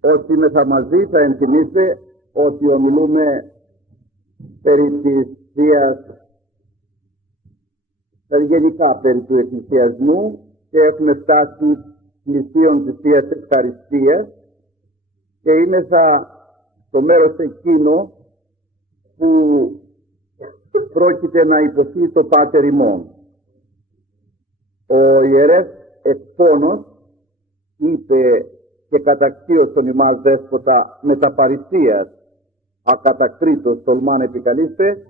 Όσοι είμαστε μαζί θα ενθυμίστε ότι ομιλούμε περί της Θείας, γενικά περί του εκκλησιασμού, και έχουμε φτάσει πλησίον της Θείας Ευχαριστίας και είμαστε στο μέρος εκείνο που πρόκειται να υποθεί το Πάτερ ημών. Ο ιερεύς Εκπόνος είπε και καταξίωσον ημάς δέσποτα μεταπαριστίας ακατακρίτως τολμάν επικαλείστε,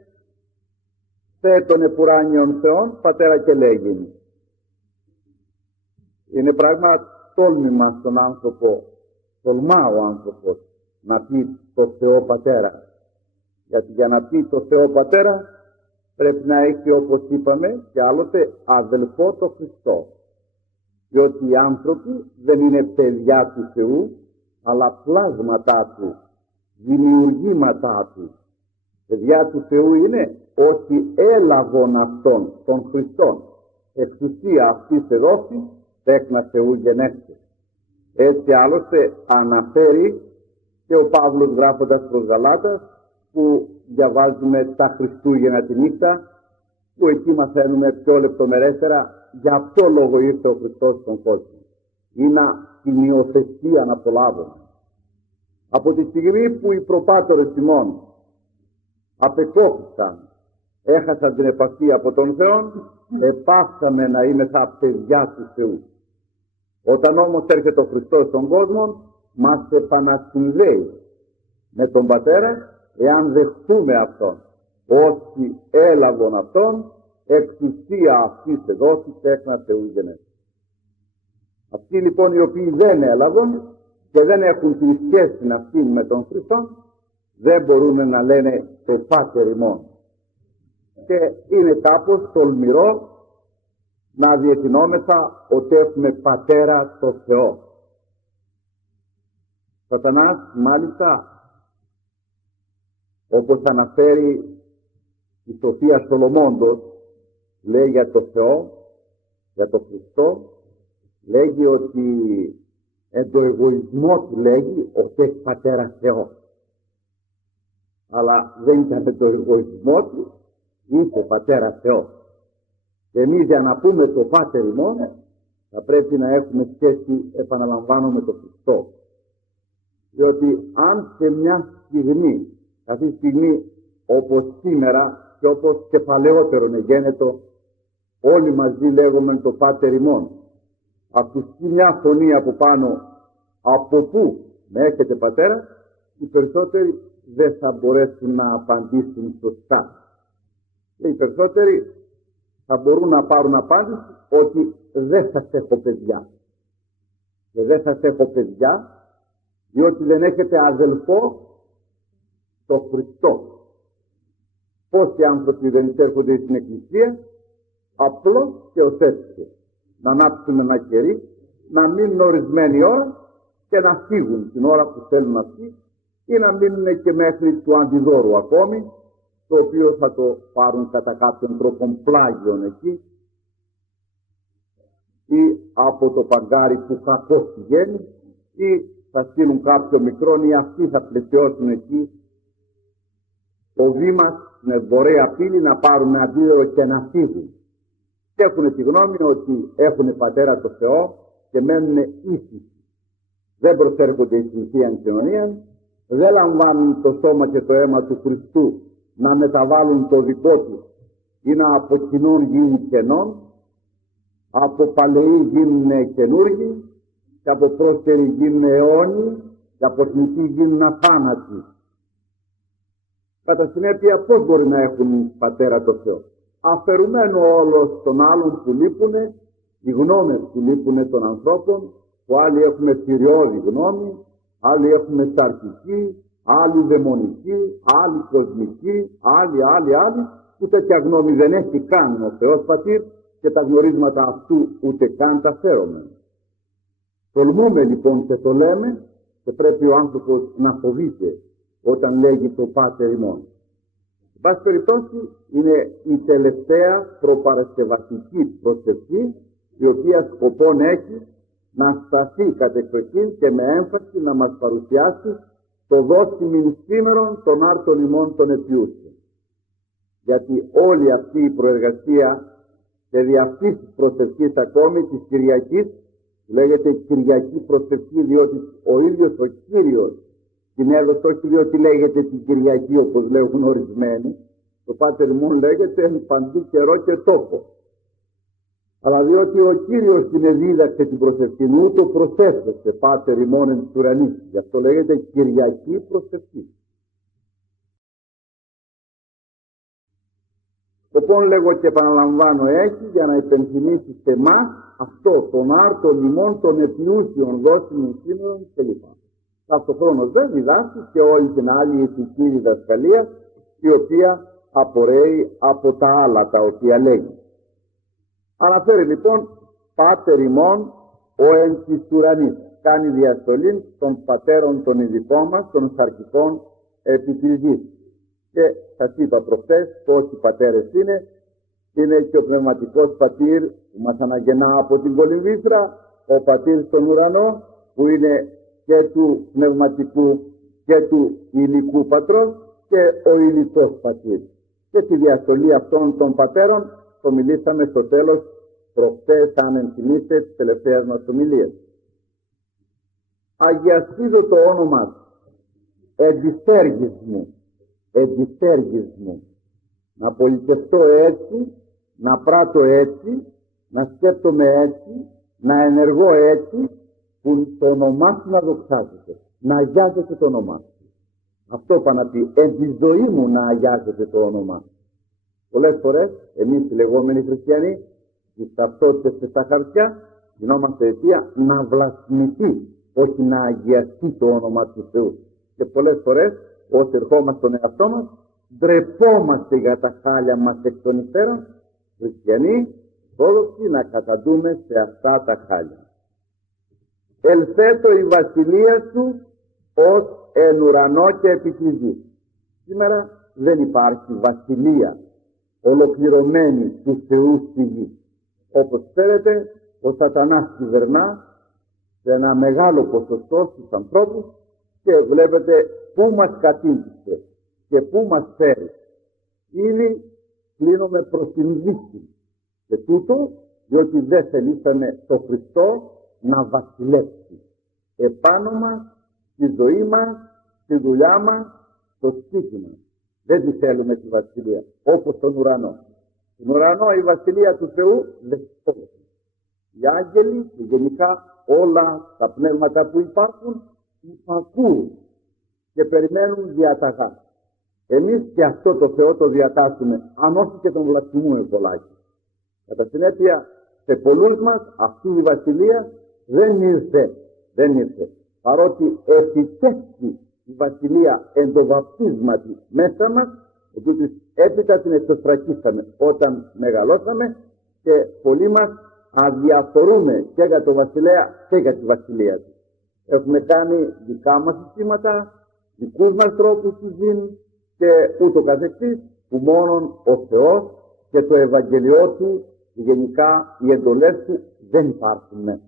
Θεέ των επουράνιων Θεών Πατέρα και λέγειν. Είναι πράγμα τόλμημα στον άνθρωπο, τολμά ο άνθρωπος να πει το Θεό Πατέρα, γιατί για να πει το Θεό Πατέρα πρέπει να έχει, όπως είπαμε και άλλοτε, αδελφό το Χριστό, διότι οι άνθρωποι δεν είναι παιδιά του Θεού αλλά πλάσματά του, δημιουργήματά του. Παιδιά του Θεού είναι ότι έλαβον αυτόν τον Χριστόν, εξουσία αυτής εδόθη, τέκνα Θεού γενέστε. Έτσι άλλωστε αναφέρει και ο Παύλος γράφοντας προς Γαλάτας, που διαβάζουμε τα Χριστούγεννα τη νύχτα, που εκεί μαθαίνουμε πιο λεπτομερέστερα για ποιο λόγο ήρθε ο Χριστός στον κόσμο. Είναι την υιοθεσία να απολάβουμε. Από τη στιγμή που οι προπάτορες ημών απεκόπησαν, έχασαν την επαφή από τον Θεό, επάψαμε να είμαστε παιδιά του Θεού. Όταν όμως έρχεται ο Χριστός στον κόσμο, μας επανασυνδέει με τον Πατέρα, εάν δεχτούμε Αυτόν. Όσοι έλαβον Αυτόν, εξουσία αυτής εδόθη τέκνα Θεού γενέστε. Αυτοί λοιπόν οι οποίοι δεν έλαβαν και δεν έχουν την σχέση αυτή με τον Χριστό, δεν μπορούν να λένε το Πάτερ ημών. Και είναι κάπως τολμηρό να διετηνόμεθα ότι έχουμε Πατέρα το Θεό. Σατανάς μάλιστα, όπως αναφέρει η Σοφία Σολομώντος, λέει για το Θεό, για το Χριστό, λέγει ότι εν το εγωισμό του λέγει ότι έχει Πατέρα Θεό. Αλλά δεν ήταν με το εγωισμό του, είπε Πατέρα Θεό. Και εμείς για να πούμε το Πάτερ ημών θα πρέπει να έχουμε σχέση, επαναλαμβάνω, με το Χριστό. Διότι αν σε μια στιγμή, αυτή τη στιγμή όπως σήμερα και όπως και παλαιότερον εγένετο, όλοι μαζί λέγουμε το Πάτερ ημών, ακουστεί μια φωνή από πάνω, από πού με έχετε Πατέρα, οι περισσότεροι δεν θα μπορέσουν να απαντήσουν σωστά. Και οι περισσότεροι θα μπορούν να πάρουν απάντηση ότι δεν σας έχω παιδιά. Και δεν σας έχω παιδιά διότι δεν έχετε αδελφό το Χριστό. Πόσοι άνθρωποι δεν εισέρχονται στην Εκκλησία, απλώς και ως έτσι, να ανάψουν ένα κερί, να μείνουν ορισμένη ώρα και να φύγουν την ώρα που θέλουν να φύγουν, ή να μείνουν και μέχρι του αντιδόρου ακόμη, το οποίο θα το πάρουν κατά κάποιον τρόπο πλάγιον εκεί, ή από το παγκάρι που κακώς πηγαίνει, ή θα στείλουν κάποιο μικρόν, ή αυτοί θα πλαισιώσουν εκεί το βήμα στην εμπορία πύλη να πάρουν αντίδωρο και να φύγουν. Και έχουν τη γνώμη ότι έχουν Πατέρα το Θεό και μένουν ήσυχοι. Δεν προσέρχονται στην Θεία Κοινωνία, δεν λαμβάνουν το σώμα και το αίμα του Χριστού να μεταβάλουν το δικό τους ή να από κοινών γίνουν κενών, από παλαιοί γίνουν καινούργοι και από πρόστεροι γίνουν αιώνιοι και από θνητοί γίνουν αθάνατοι. Κατά συνέπεια πώς μπορεί να έχουν Πατέρα το Θεό? Αφαιρουμένο όλος των άλλων που λείπουνε, οι γνώμες που λείπουνε των ανθρώπων, που άλλοι έχουμε θηριώδη γνώμη, άλλοι έχουμε σαρκική, άλλοι δαιμονική, άλλοι κοσμική, άλλοι, που τέτοια γνώμη δεν έχει καν ο Θεός Πατήρ και τα γνωρίσματα αυτού ούτε καν τα φέρομαι. Τολμούμε λοιπόν και το λέμε και πρέπει ο άνθρωπος να φοβείται όταν λέγει το Πάτερ ημών. Εν πάση περιπτώσει είναι η τελευταία προπαρασκευαστική προσευχή, η οποία σκοπόν έχει να σταθεί κατεξοχήν και με έμφαση να μας παρουσιάσει το δόξιμην σήμερον των άρτων ημών των επιούσεων. Γιατί όλη αυτή η προεργασία και δι' αυτής της προσευχής ακόμη της Κυριακής, λέγεται Κυριακή προσευχή, διότι ο ίδιος ο Κύριος την έδωσε, όχι διότι λέγεται την Κυριακή όπως λέγουν ορισμένοι, το Πάτερ ημών λέγεται παντού καιρό και τόπο. Αλλά διότι ο Κύριος την εδίδαξε την προσευχή, ούτω προσέφερε Πάτερ ημών εν της ουρανής, γι' αυτό λέγεται Κυριακή προσευχή. Λοιπόν, λέγω και επαναλαμβάνω, έχει για να υπενθυμίσει σε εμάς αυτό τον άρτον ημών των επιούσιων δόσιμων σήμερων κλπ. Ταυτοχρόνως δεν διδάσκει και όλη την άλλη ηθική διδασκαλία, η οποία απορρέει από τα άλλα τα οποία λέγει. Αναφέρει λοιπόν Πάτερ ημών ο εν της ουρανής. Κάνει διαστολή των πατέρων των ειδικών μας, των σαρκικών επί της γης. Και σας είπα προχτές πόσοι πατέρες είναι και ο πνευματικός πατήρ που μας αναγεννά από την κολυμβήθρα, ο πατήρ στον ουρανό που είναι και του πνευματικού και του υλικού πατρός και ο υλικός πατήρ. Και τη διαστολή αυτών των πατέρων το μιλήσαμε στο τέλος προχτές, αν ενθυμίστε, της τελευταίας μας ομιλίας. Αγιαστείδω το όνομά του, εντιστέργης μου, να πολιτευτώ έτσι, να πράττω έτσι, να σκέπτομαι έτσι, να ενεργώ έτσι, που το όνομά σου να δοξάζεται, να αγιάζεται το όνομά σου. Αυτό πάει να πει, εν τη ζωή μου να αγιάζεται το όνομά σου. Πολλές φορές εμείς οι λεγόμενοι χριστιανοί, στις ταυτότητες και στα χαρτιά, γινόμαστε αιτία να βλασμηθεί, όχι να αγιαστεί το όνομα του Θεού. Και πολλές φορές, όσοι ερχόμαστε στον εαυτό μας, ντρεπόμαστε για τα χάλια μας εκ των υστέρων, χριστιανοί, πρόδοξοι, να καταντούμε σε αυτά τα χάλια. Ελθέτω η βασιλεία σου ως εν ουρανό και επί της γης. Σήμερα δεν υπάρχει βασιλεία ολοκληρωμένη του Θεού στη γη. Όπως ξέρετε, ο Σατανάς κυβερνά σε ένα μεγάλο ποσοστό στους ανθρώπους και βλέπετε πού μας κατήντησε και πού μας φέρει. Ήδη κλείνουμε προς την δύση. Και τούτο διότι δεν θελήσαμε το Χριστό να βασιλεύσει επάνω μας, στη ζωή μας, στη δουλειά μας, στο σπίτι μας. Δεν τη θέλουμε τη βασιλεία, όπως τον ουρανό. Στον ουρανό η βασιλεία του Θεού δεσπόζει. Οι άγγελοι και γενικά όλα τα πνεύματα που υπάρχουν υπακούουν και περιμένουν διαταγά. Εμείς και αυτό το Θεό το διατάσσουμε, αν όχι και τον βλασφημούμε πολλάκι. Κατά συνέπεια, σε πολλούς μας αυτή η βασιλεία δεν ήρθε. Παρότι εφητεύσει η βασιλεία εν το βαπτίσματι μέσα μας, ετούτης έπειτα την εξωστρακίσαμε όταν μεγαλώσαμε και πολλοί μας αδιαφορούμε και για το βασιλέα και για τη βασιλεία του. Έχουμε κάνει δικά μας συστήματα, δικούς μας τρόπους του ζήν και ούτω καθεξής, που μόνον ο Θεός και το Ευαγγελιό του, γενικά οι εντολές του δεν υπάρχουν μέσα.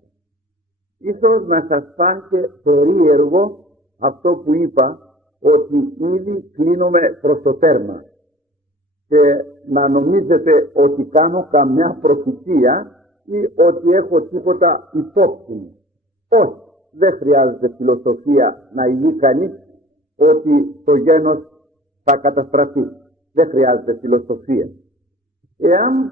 Ίσως να σας φάνηκε περίεργο αυτό που είπα, ότι ήδη κλείνομαι προς το τέρμα και να νομίζετε ότι κάνω καμιά προφητεία ή ότι έχω τίποτα υπόψη μου. Όχι, δεν χρειάζεται φιλοσοφία να ηγεί κανείς ότι το γένος θα καταστραφεί. Δεν χρειάζεται φιλοσοφία. Εάν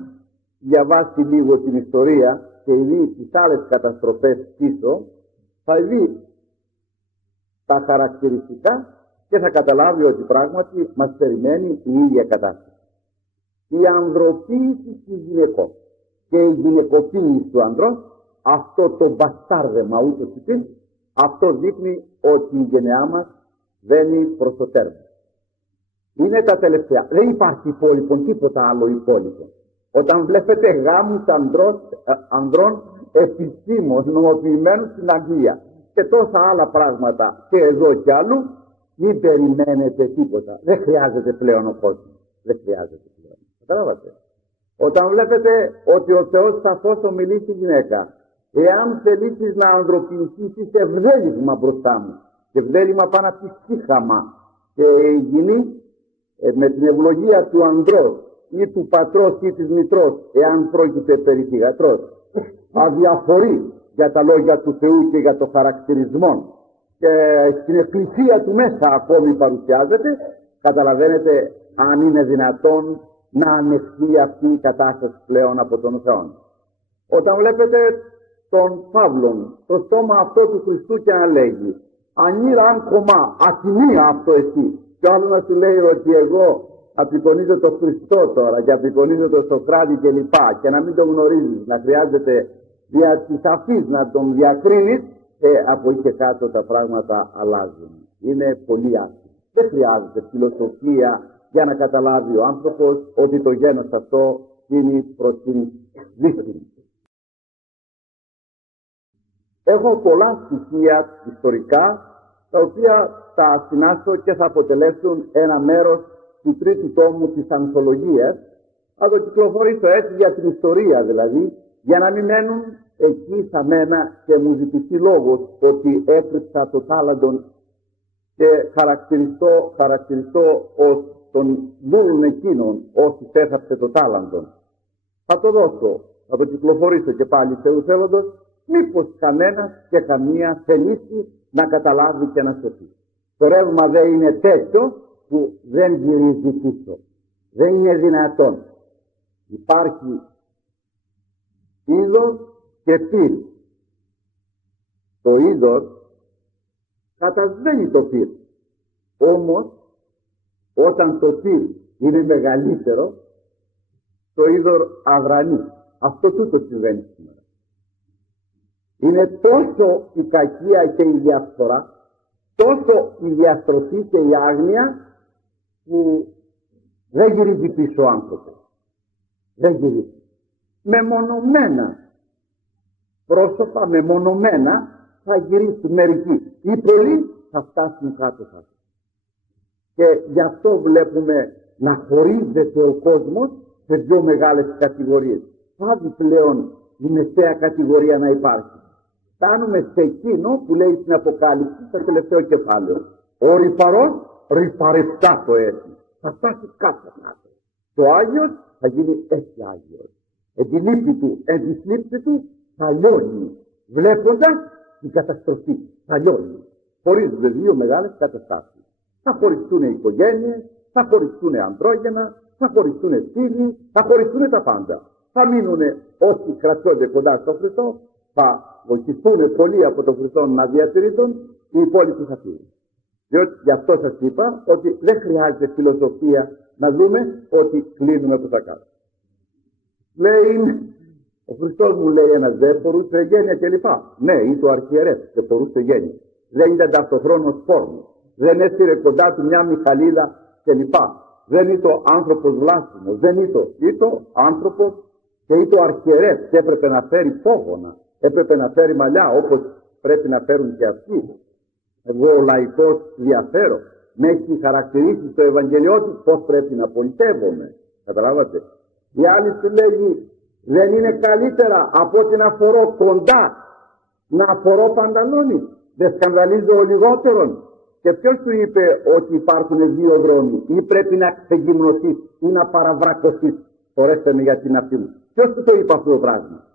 διαβάσει λίγο την ιστορία και δει τις άλλες καταστροφές πίσω, θα δει τα χαρακτηριστικά και θα καταλάβει ότι πράγματι μας περιμένει η ίδια κατάσταση. Η ανδροποίηση του γυναικών και η γυναικοποίηση του ανδρός, αυτό το μπαστάρδεμα ούτως ή τι, αυτό δείχνει ότι η γενεά μας βαίνει προς το τέρμα. Είναι τα τελευταία. Δεν υπάρχει υπόλοιπο, τίποτα άλλο υπόλοιπο. Όταν βλέπετε γάμους ανδρών επισήμως νομοποιημένους στην Αγγλία και τόσα άλλα πράγματα και εδώ και αλλού, μην περιμένετε τίποτα. Δεν χρειάζεται πλέον ο κόσμος. Δεν χρειάζεται πλέον. Καταλάβατε. Όταν βλέπετε ότι ο Θεός σαφώς ομιλεί στη γυναίκα, Εάν θελήσεις να ανδροποιηθείς, είσαι ευδέλιγμα μπροστά μου. Και ευδέλιγμα πάνω από τη σύχαμα. Και γίνει με την ευλογία του ανδρός ή του πατρός ή της μητρός, εάν πρόκειται περί θυγατρός, αδιαφορεί για τα λόγια του Θεού και για το χαρακτηρισμό, και στην εκκλησία του μέσα ακόμη παρουσιάζεται, καταλαβαίνετε αν είναι δυνατόν να ανεχθεί αυτή η κατάσταση πλέον από τον Θεό. Όταν βλέπετε τον Παύλον, το στόμα αυτό του Χριστού, και να λέγει «Ανήρα αν κομμά, ατιμία αυτό εσύ», και ο άλλος να σου λέει ότι εγώ απεικονίζω τον Χριστό τώρα και απεικονίζω τον Σοκράτη κλπ. Και να μην τον γνωρίζεις, να χρειάζεται δια της αφής να τον διακρίνεις, από εκεί και κάτω τα πράγματα αλλάζουν. Είναι πολύ άσχημο. Δεν χρειάζεται φιλοσοφία για να καταλάβει ο άνθρωπος ότι το γένος αυτό είναι προς την δύση. Έχω πολλά στοιχεία ιστορικά, τα οποία θα συνάσω και θα αποτελέσουν ένα μέρος του τρίτου τόμου της ανθολογίας. Θα το κυκλοφορήσω έτσι για την ιστορία δηλαδή, για να μην μένουν εκεί θα μένα και μου ζητηθεί λόγος ότι έκρυψα το τάλαντον και χαρακτηριστώ ως τον δούλων εκείνων όσοι έθαψε το τάλαντον. Θα το δώσω, θα το κυκλοφορήσω και πάλι Θεού θέλοντος, μήπως κανένας και καμία θελήσει να καταλάβει και να σωθεί. Το ρεύμα δεν είναι τέτοιο που δεν γυρίζει πίσω. Δεν είναι δυνατόν. Υπάρχει είδος και πυρ. Το είδος κατασβαίνει το πυρ. Όμως όταν το πυρ είναι μεγαλύτερο, το είδος αδρανεί. Αυτό τούτο συμβαίνει σήμερα. Είναι τόσο η κακία και η διαφθορά, τόσο η διαστροφή και η άγνοια, που δεν γυρίζει πίσω ο άνθρωπος. Δεν γυρίζει. Μεμονωμένα πρόσωπα, μεμονωμένα θα γυρίσουν μερικοί. Οι πολλοί θα φτάσουν κάτω. Και γι' αυτό βλέπουμε να χωρίζεται ο κόσμος σε δύο μεγάλες κατηγορίες. Πάβει πλέον η μεσαία κατηγορία να υπάρχει. Φτάνουμε σε εκείνο που λέει στην Αποκάλυψη, στο τελευταίο κεφάλαιο. Ο ρυπαρός ρυπαρευτά το έθνη. Θα φτάσει κάτω. Και ο Άγιος θα γίνει έτσι Άγιος. Εν τη λύπη του, εν τη θλίψη του θα λιώνει. Βλέποντας την καταστροφή. Θα λιώνει. Χωρίζονται δύο μεγάλες καταστάσεις. Θα χωριστούν οι οικογένειες, θα χωριστούν αντρόγενα, θα χωριστούν φίλοι, θα χωριστούν τα πάντα. Θα μείνουν όσοι κρατιόνται κοντά στο Χριστό, θα βοηθηθούν πολλοί από τον Χριστό να διατηρηθούν, οι υπόλοιποι θα φύγουν. Διότι γι' αυτό σας είπα ότι δεν χρειάζεται φιλοσοφία να δούμε ότι κλείνουμε που θα κάνουμε. Λέει, ο Χριστός μου λέει ένας δεν φορούσε γένεια κλπ. Ναι, ή το αρχιερεύς και φορούσε γένεια. Δεν ήταν ταυτοχρόνος φόρμος. Δεν έστειλε κοντά του μια Μιχαλίδα κλπ. Δεν ήταν άνθρωπος βλάσιμος. Δεν ήταν άνθρωπος και ήταν αρχιερεύς και έπρεπε να φέρει πόγωνα. Έπρεπε να φέρει μαλλιά όπως πρέπει να φέρουν και αυτοί. Εγώ ο λαϊκός διαφέρω. Με έχει χαρακτηρίσει το Ευαγγελιό του πώς πρέπει να πολιτεύομαι. Καταλάβατε. Η άλλη του λέγει δεν είναι καλύτερα από ότι να φορώ κοντά, να φορώ πανταλόνι. Δεν σκανδαλίζω ο λιγότερον. Και ποιος του είπε ότι υπάρχουν δύο δρόμοι, ή πρέπει να ξεγυμνωθείς ή να παραβρακωθείς? Φορέστε με για την αυτή μου. Ποιος του το είπε αυτό το πράγμα?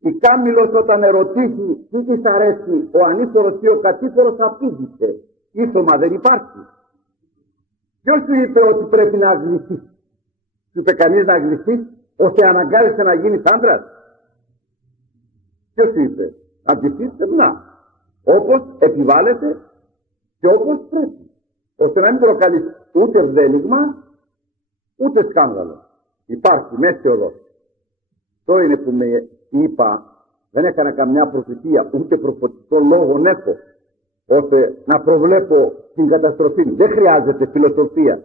Η Κάμιλος όταν ερωτήσει τι της αρέσει, ο ανήφορος ή ο κατήφορος απήντησε. Ίσωμα δεν υπάρχει. Ποιος του είπε ότι πρέπει να αγγλιστείς? Του είπε κανείς να αγγλιστείς ώστε αναγκάζεσαι να γίνεις άντρας? Ποιος του είπε? Αγγλιστείς να. Όπως επιβάλλεται και όπως πρέπει. Ώστε να μην προκαλείς ούτε ευδέλιγμα ούτε σκάνδαλο. Υπάρχει μέση οδός. Αυτό είναι που με είπα, δεν έκανα καμιά προφητεία, ούτε προφητικό λόγο έχω, ώστε να προβλέπω την καταστροφή. Δεν χρειάζεται φιλοσοφία.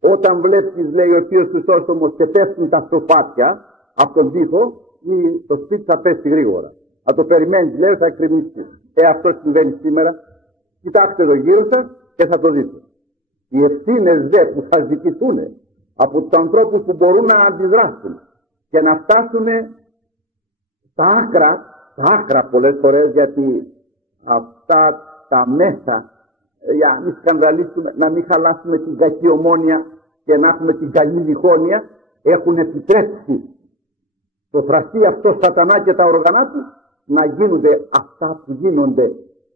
Όταν βλέπεις, λέει ο Θείος Χρυσόστομος, και πέφτουν τα στροφάτια από τον τοίχο, το σπίτι θα πέσει γρήγορα. Θα το περιμένεις, λέει, θα εκκρεμίσει. Αυτό συμβαίνει σήμερα. Κοιτάξτε εδώ γύρω σας και θα το δείτε. Οι ευθύνες δε που θα ζητηθούν από τους ανθρώπους που μπορούν να αντιδράσουν και να φτάσουν τα άκρα πολλές φορές, γιατί αυτά τα μέσα, για να μην σκανδαλίσουμε, να μην χαλάσουμε την κακή ομόνοια και να έχουμε την καλή διχόνοια, έχουν επιτρέψει το θραστή αυτό σατανά και τα οργανά του να γίνονται αυτά που γίνονται.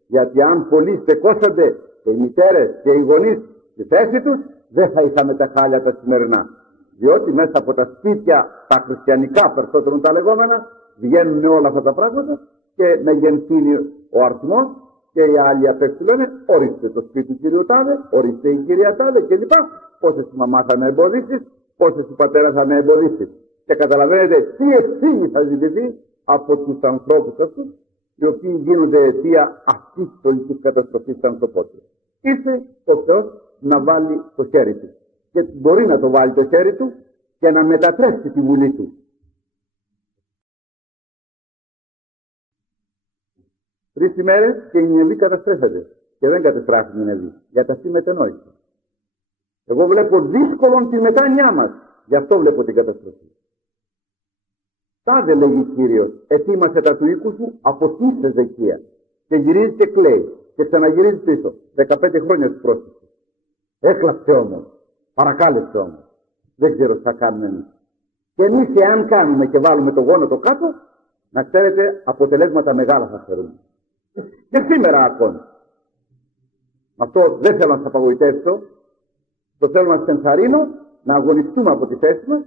Γιατί αν πολλοί στεκόσονται και οι μητέρες και οι γονείς στη θέση τους, δεν θα είχαμε τα χάλια τα σημερινά. Διότι μέσα από τα σπίτια, τα χριστιανικά περισσότερο τα λεγόμενα, βγαίνουν όλα αυτά τα πράγματα και μεγενθύνει ο αριθμός και οι άλλοι απ' έξω λένε ορίστε το σπίτι του κυρίου Τάδε, ορίστε η κυρία Τάδε κλπ. Πόσες η μαμά θα με εμποδίσεις, πόσες η πατέρα θα με εμποδίσεις. Και καταλαβαίνετε τι ευθύνη θα ζητηθεί από τους ανθρώπους αυτούς, οι οποίοι γίνονται αιτία αυτής της πολιτικής καταστροφής της ανθρωπότητας. Ήρθε ο Θεός να βάλει το χέρι του. Και μπορεί να το βάλει το χέρι του και να μετατρέψει τη βουλή του. 3 ημέρες και η Νινεβή καταστρέφεται. Και δεν καταστράφει η Νινεβή, γιατί αυτή μετενόησε. Εγώ βλέπω δύσκολον τη μετάνοιά μας. Γι' αυτό βλέπω την καταστροφή. Τάδε λέγει Κύριος, ετοίμασε τα του οίκου σου από τη Εζεκία. Και γυρίζει και κλαίει. Και ξαναγυρίζει πίσω. 15 χρόνια του πρόσθεση. Έκλαψε όμως. Παρακάλεσε όμως. Δεν ξέρω τι θα κάνουμε εμείς. Και εμείς, εάν κάνουμε και βάλουμε το γόνατο κάτω, να ξέρετε, αποτελέσματα μεγάλα θα φέρουμε. Και σήμερα ακόμη. Αυτό δεν θέλω να σας απαγοητεύσω. Το θέλω να σας ενθαρρύνω να αγωνιστούμε από τη θέση μας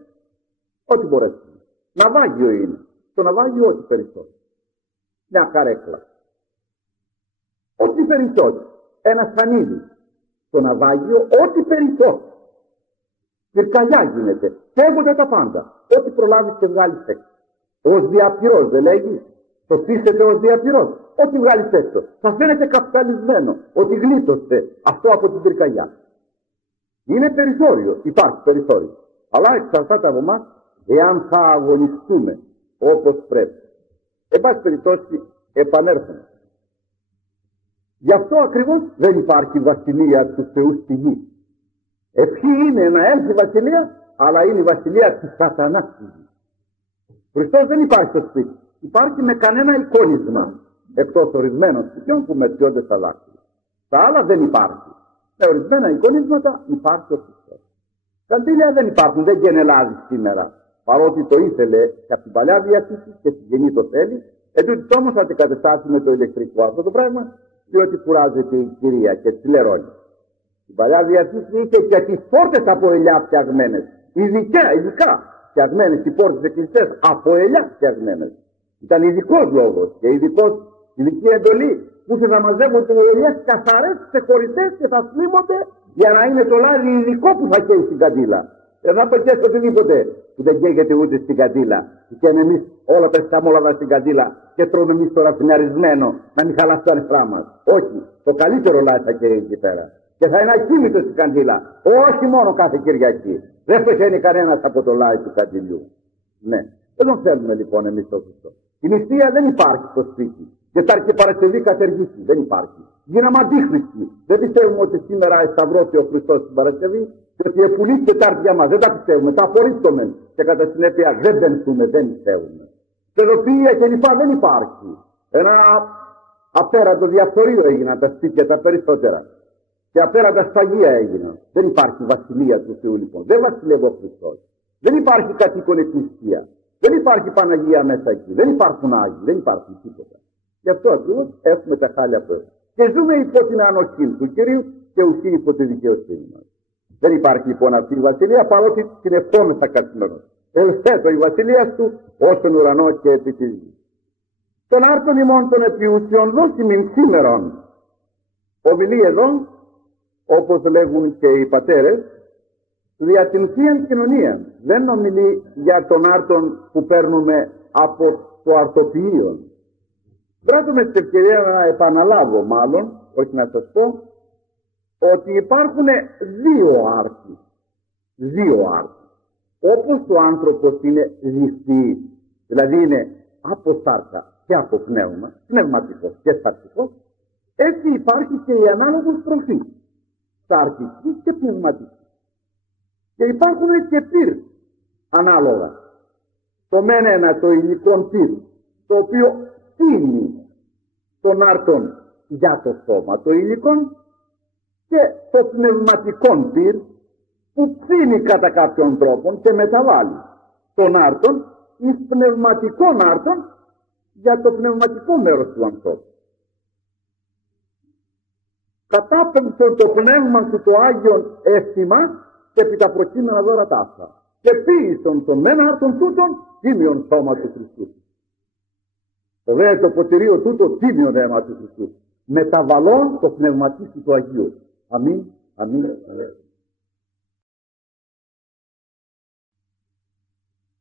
ό,τι μπορέσουμε. Ναυάγιο είναι. Το ναυάγιο ό,τι περισσότερο. Μια καρέκλα. Ό,τι περισσότερο. Ένα σανίδι. Το ναυάγιο ό,τι περισσότερο. Πυρκαγιά γίνεται. Φεύγονται τα πάντα. Ό,τι προλάβεις και βγάλεις έξω. Ως διαπυρός δεν λέγει. Το πείσετε ως διαπυρός. Ό,τι βγάλεις έξω. Θα φαίνεται καπιταλισμένο. Ότι γλίτωσε αυτό από την πυρκαγιά. Είναι περιθώριο. Υπάρχει περιθώριο. Αλλά εξαρτάται από εμάς εάν θα αγωνιστούμε όπως πρέπει. Εν πάση περιπτώσει επανέρχομαι. Γι' αυτό ακριβώς δεν υπάρχει βασιλεία του Θεού στη γη. Ευχή είναι να έρθει η βασιλεία, αλλά είναι η βασιλεία του σατανά στη γη. Χριστός δεν υπάρχει στο σπίτι. Υπάρχει με κανένα εικόνισμα, εκτός ορισμένων σπιτιών που μετριώνται στα δάχτυλα. Τα άλλα δεν υπάρχει. Με ορισμένα εικονίσματα υπάρχει ο Χριστός. Καντήλια δεν υπάρχουν, δεν γενελάζει σήμερα. Παρότι το ήθελε και από την παλιά διαθήκη και στη γενή το θέλει, εντούτοις όμως αντικαταστάσει με το ηλεκτρικό αυτό το πράγμα, διότι κουράζεται η κυρία και τηλερώνει. Στην παλιά διαθήκη είχε και τις πόρτες από ελιά φτιαγμένες. Ειδικά φτιαγμένες οι πόρτες εκκλησίες από ελιά φτιαγμένες. Ήταν ειδικός λόγος και ειδική εντολή που θα μαζεύονται οι ελιές καθαρές, ξεχωριστές και θα σλίμονται για να είναι το λάδι ειδικό που θα καίει στην καντήλα. Δεν θα πετύχει οτιδήποτε που δεν καίγεται ούτε στην καντήλα. Και εμείς όλα τα σκαμόλαδα στην καντήλα και τρώμε εμείς το ραφιναρισμένο να μην χαλάσει τα νεφρά μας. Όχι, το καλύτερο λάδι θα καίει εκεί πέρα. Και θα είναι ακίνητο στην καντήλα. Όχι μόνο κάθε Κυριακή. Δεν πεθαίνει κανένας από το λάδι του καντιλιού. Ναι. Δεν τον θέλουμε λοιπόν εμείς το Χριστό. Η νηστεία δεν υπάρχει στο σπίτι. Και Τετάρτη και Παρασκευή κατεργήσει. Δεν υπάρχει. Γίναμε αντίχριστοι. Δεν πιστεύουμε ότι σήμερα εσταυρώθηκε ο Χριστός στην Παρασκευή και ότι επουλήσει Τετάρτη για μας. Δεν τα πιστεύουμε. Τα απορρίπτουμε. Και κατά συνέπεια δεν πενθούμε. Δεν πιστεύουμε. Παιδοποιία και λοιπά δεν υπάρχει. Ένα απέραντο διαφθορείο έγιναν τα σπίτια τα περισσότερα. Και απέραντα σφαγεία έγιναν. Δεν υπάρχει βασιλεία του Θεού λοιπόν. Δεν βασιλεύει ο Χριστός. Δεν υπάρχει κατοίκον εκκλησία. Δεν υπάρχει Παναγία μέσα εκεί. Δεν υπάρχουν Άγιοι. Δεν υπάρχουν τίποτα. Γι' αυτό ακριβώς έχουμε τα χάλια πρώτα. Και ζούμε υπό την ανοχή του Κυρίου και ουσί υπό τη δικαιοσύνη μας. Δεν υπάρχει λοιπόν αυτή η βασιλεία, παρότι την ευχόμεθα καθημερινώς. Ελθέτω η βασιλεία του όσον ουρανό και επί της γης. Τον άρτον ημών των επιουσιών δώσιμην σήμερον. Ομιλεί εδώ, όπως λέγουν και οι πατέρες, δια την θείαν κοινωνία. Δεν ομιλεί για τον άρτον που παίρνουμε από το αρτοποιείο. Βράτω με την ευκαιρία να επαναλάβω μάλλον, όχι να σας πω, ότι υπάρχουν δύο άρτοι. Δύο άρτοι. Όπως ο άνθρωπος είναι δυστυχής, δηλαδή είναι από σάρκα και από πνεύμα, πνευματικός και σαρκικός, έτσι υπάρχει και η ανάλογος τροφή, σαρκική και πνευματική. Και υπάρχουν και πυρ ανάλογα. Το μεν ένα το υλικό πυρ, το οποίο ψήνει τον άρτον για το σώμα το υλικόν και το πνευματικό πυρ που ψήνει κατά κάποιον τρόπο και μεταβάλλει τον άρτον εις πνευματικών άρτων για το πνευματικό μέρος του ανθρώπου. Κατάπεμψε το πνεύμα του το Άγιον αίσθημα και επί τα προκείμενα δώρα ταύτα και ποίησον τον μεν άρτον τούτον τίμιον σώμα του Χριστού. Το δε το ποτηρίο τούτο τίμιον αίμα του Χριστού, μεταβαλών το πνευματίσου του Αγίου. Αμήν, αμήν, αμήν.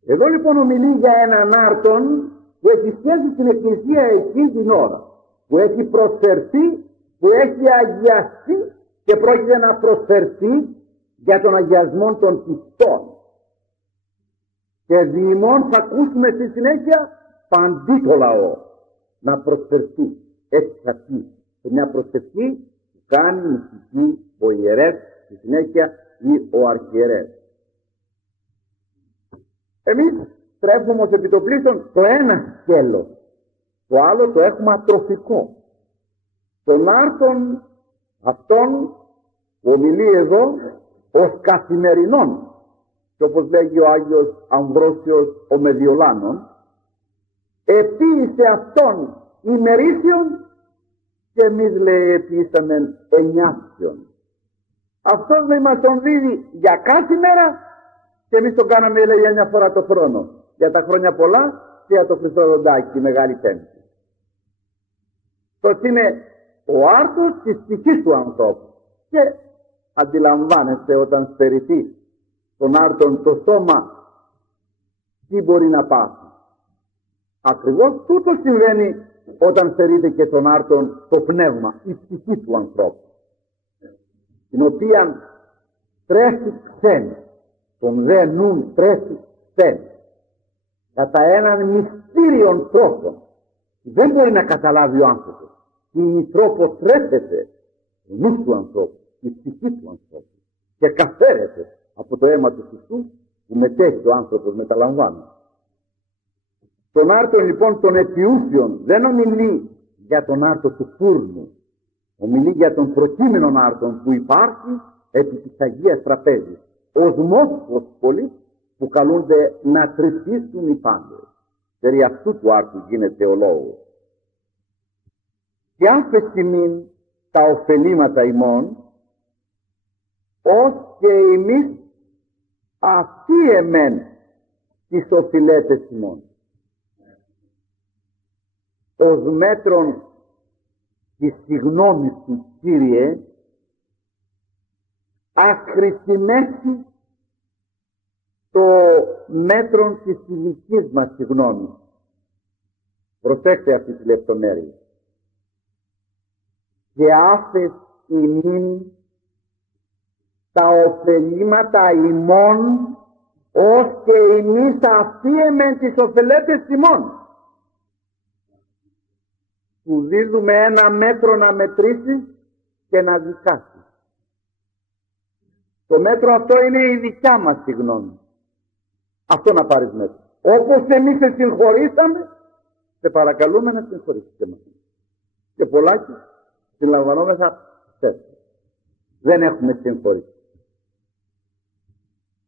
Εδώ λοιπόν ομιλεί για έναν άρτον που έχει σχέση στην Εκκλησία εκείνη την ώρα, που έχει προσφερθεί, που έχει αγιαστεί και πρόκειται να προσφερθεί για τον αγιασμό των πιστών. Και διημών θα ακούσουμε στη συνέχεια παντί το λαό να προσφερθεί. Έτσι θα πει σε μια προσευχή που κάνει μυστική ο ιερεύς, στη συνέχεια ή ο αρχιερεύς. Εμείς τρέφουμε ως επιτοπλίστων το ένα σκέλος, το άλλο το έχουμε ατροφικό. Τον άρτον αυτόν που ομιλεί εδώ ως καθημερινόν, και όπως λέγει ο Άγιος Αμβρόσιος ο Μεδιολάνων, επίησε αυτόν ημερήσιον και εμείς λέει επίησαμε εννιάσιον. Αυτός λέει μας τον δίδει για κάθε μέρα και εμείς τον κάναμε λέει μια φορά το χρόνο. Για τα χρόνια πολλά και για το Χριστοδοντάκι, τη Μεγάλη Πέμπτη. Τότε είναι ο άρτος της ψυχής του ανθρώπου. Και αντιλαμβάνεστε όταν στερηθεί τον άρτον το σώμα τι μπορεί να πάθει. Ακριβώς τούτο συμβαίνει όταν στερείται και τον άρτον το πνεύμα, η ψυχή του ανθρώπου, την οποία τρέφει ξένη, τον δε νουν τρέφει ξένη, κατά έναν μυστήριον τρόπο. Δεν μπορεί να καταλάβει ο άνθρωπος τι τρόπο τρέφεται ο νους του ανθρώπου, η ψυχή του ανθρώπου και καθαίρεται από το αίμα του Χριστού που μετέχει ο άνθρωπος, μεταλαμβάνει. Τον άρτον λοιπόν των επιούσιων δεν ομιλεί για τον άρτο του φούρνου, ομιλεί για τον προκείμενον άρτον που υπάρχει επί της Αγίας Τραπέζης, ως μόσχος πολλοί που καλούνται να τριφθήσουν οι πάντες. Περί αυτού του άρτου γίνεται ο λόγος. Και άφεσιμην τα ωφελήματα ημών, ως και εμείς αυτοί εμέν τις οφειλέτες ημών. Ως μέτρον της συγνώμης του Κύριε, αχρησιμέσει το μέτρον της ηλικής μας συγνώμης. Προσέξτε αυτή τη λεπτομέρεια. Και άφες ημίν τα ωφελήματα ημών, ως και εμείς αυτοί εμεν τις ωφελέτες ημών. Του δίδουμε ένα μέτρο να μετρήσει και να δικάσει. Το μέτρο αυτό είναι η δικιά μας συγγνώμη. Αυτό να πάρεις μέτρο. Όπως εμείς σε συγχωρήσαμε, σε παρακαλούμε να συγχωρήσεις και μας. Και πολλάκι συλλαμβανόμεθα θες. Δεν έχουμε συγχωρήσει.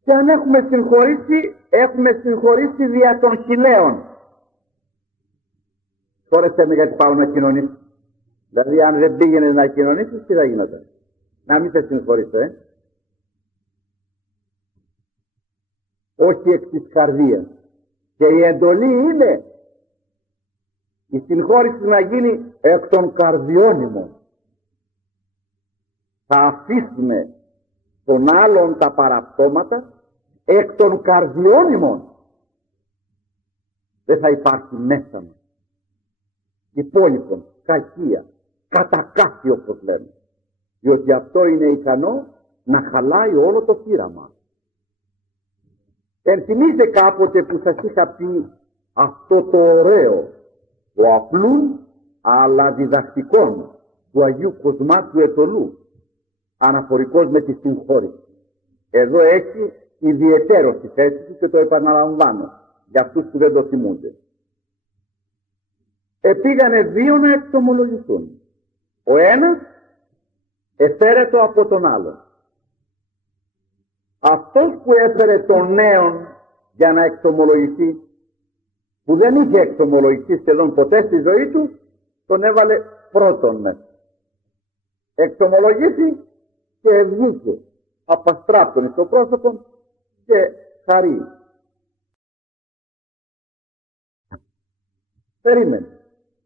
Και αν έχουμε συγχωρήσει δια των χιλέων. Χώρεστε με γιατί πάω να κοινωνήσω. Δηλαδή αν δεν πήγαινες να κοινωνήσεις, τι θα γινόταν? Να μην σε συγχωρήσω, όχι εκ της καρδίας. Και η εντολή είναι η συγχώρηση να γίνει εκ των καρδιών ημών. Θα αφήσουμε τον άλλον τα παραπτώματα εκ των καρδιών ημών. Δεν θα υπάρχει μέσα μας υπόλοιπον κακία, κατακάθι όπως λέμε, διότι αυτό είναι ικανό να χαλάει όλο το πείραμα. Ενθυμίστε κάποτε που σας είχα πει αυτό το ωραίο, το απλούν αλλά διδακτικών του Αγίου Κοσμά του Ετωλού, αναφορικός με τη συγχώρηση. Εδώ έχει ιδιαιτέρως τη θέση του και το επαναλαμβάνω για αυτούς που δεν το θυμούνται. επήγανε δύο να εξομολογηθούν. Ο ένας εφέρετο από τον άλλον. Αυτός που έφερε τον νέον για να εξομολογηθεί, που δεν είχε εξομολογηθεί σχεδόν ποτέ στη ζωή του, τον έβαλε πρώτον μέσα. Εξομολογήθη και βγήκε απαστράπτον στο πρόσωπο και χαρεί. Περίμενε.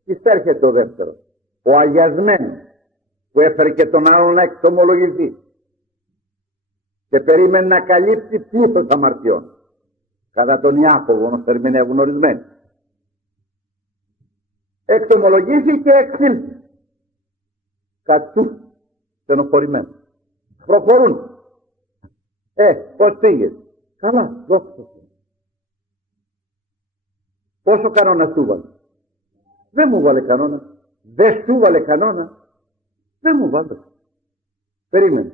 Εισέρχεται ο δεύτερος, ο αγιασμένος, που έφερε και τον άλλον να εξομολογηθεί και περίμενε να καλύψει πλήθος αμαρτιών, κατά τον Ιάκωβο, όπως ερμηνεύουν ορισμένοι. Εξομολογήθηκε και εξήλθε. Κατσού, στενοχωρημένο. Προχωρούν. Πώς πήγες? Καλά, δόξα τω Θεώ. Πόσο κανόνα σου βάλε? Δεν μου βάλε κανόνα. Δεν σου βάλε κανόνα. Δεν μου βάλε. Περίμενε.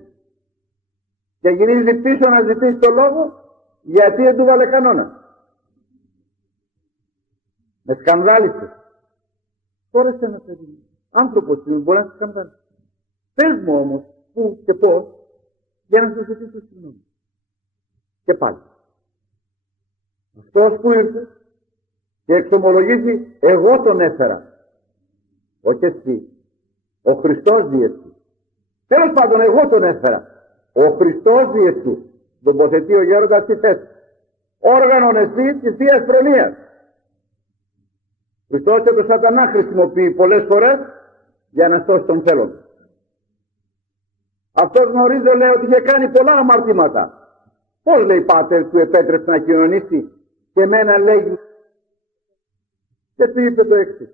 Και γυρίζει πίσω να ζητήσει το λόγο, γιατί δεν του βάλε κανόνα. Με σκανδάλισε. Τώρα σε να παιδί. Άνθρωπος είναι, μπορεί να σε σκανδάλισε. Πες μου όμως πού και πώς, για να σου ζητήσω συγγνώμη. Και πάλι. Αυτός που ήρθε και εξομολογήσει, εγώ τον έφερα. Όχι εσύ. Ο Χριστός διεσού. Τέλος πάντων, εγώ τον έφερα. Ο Χριστός διεσού. Τοποθετεί ο γέροντας στη θέση. Όργανον εσύ της Θείας Προνοίας. Χριστός και τον Σατανά χρησιμοποιεί πολλές φορές για να σώσει τον θέλω του. Αυτός γνωρίζω, λέει, ότι είχε κάνει πολλά αμαρτήματα. Πώς, λέει, Πάτερ, του επέτρεψε να κοινωνήσει και εμένα, λέει, και του είπε το εξής.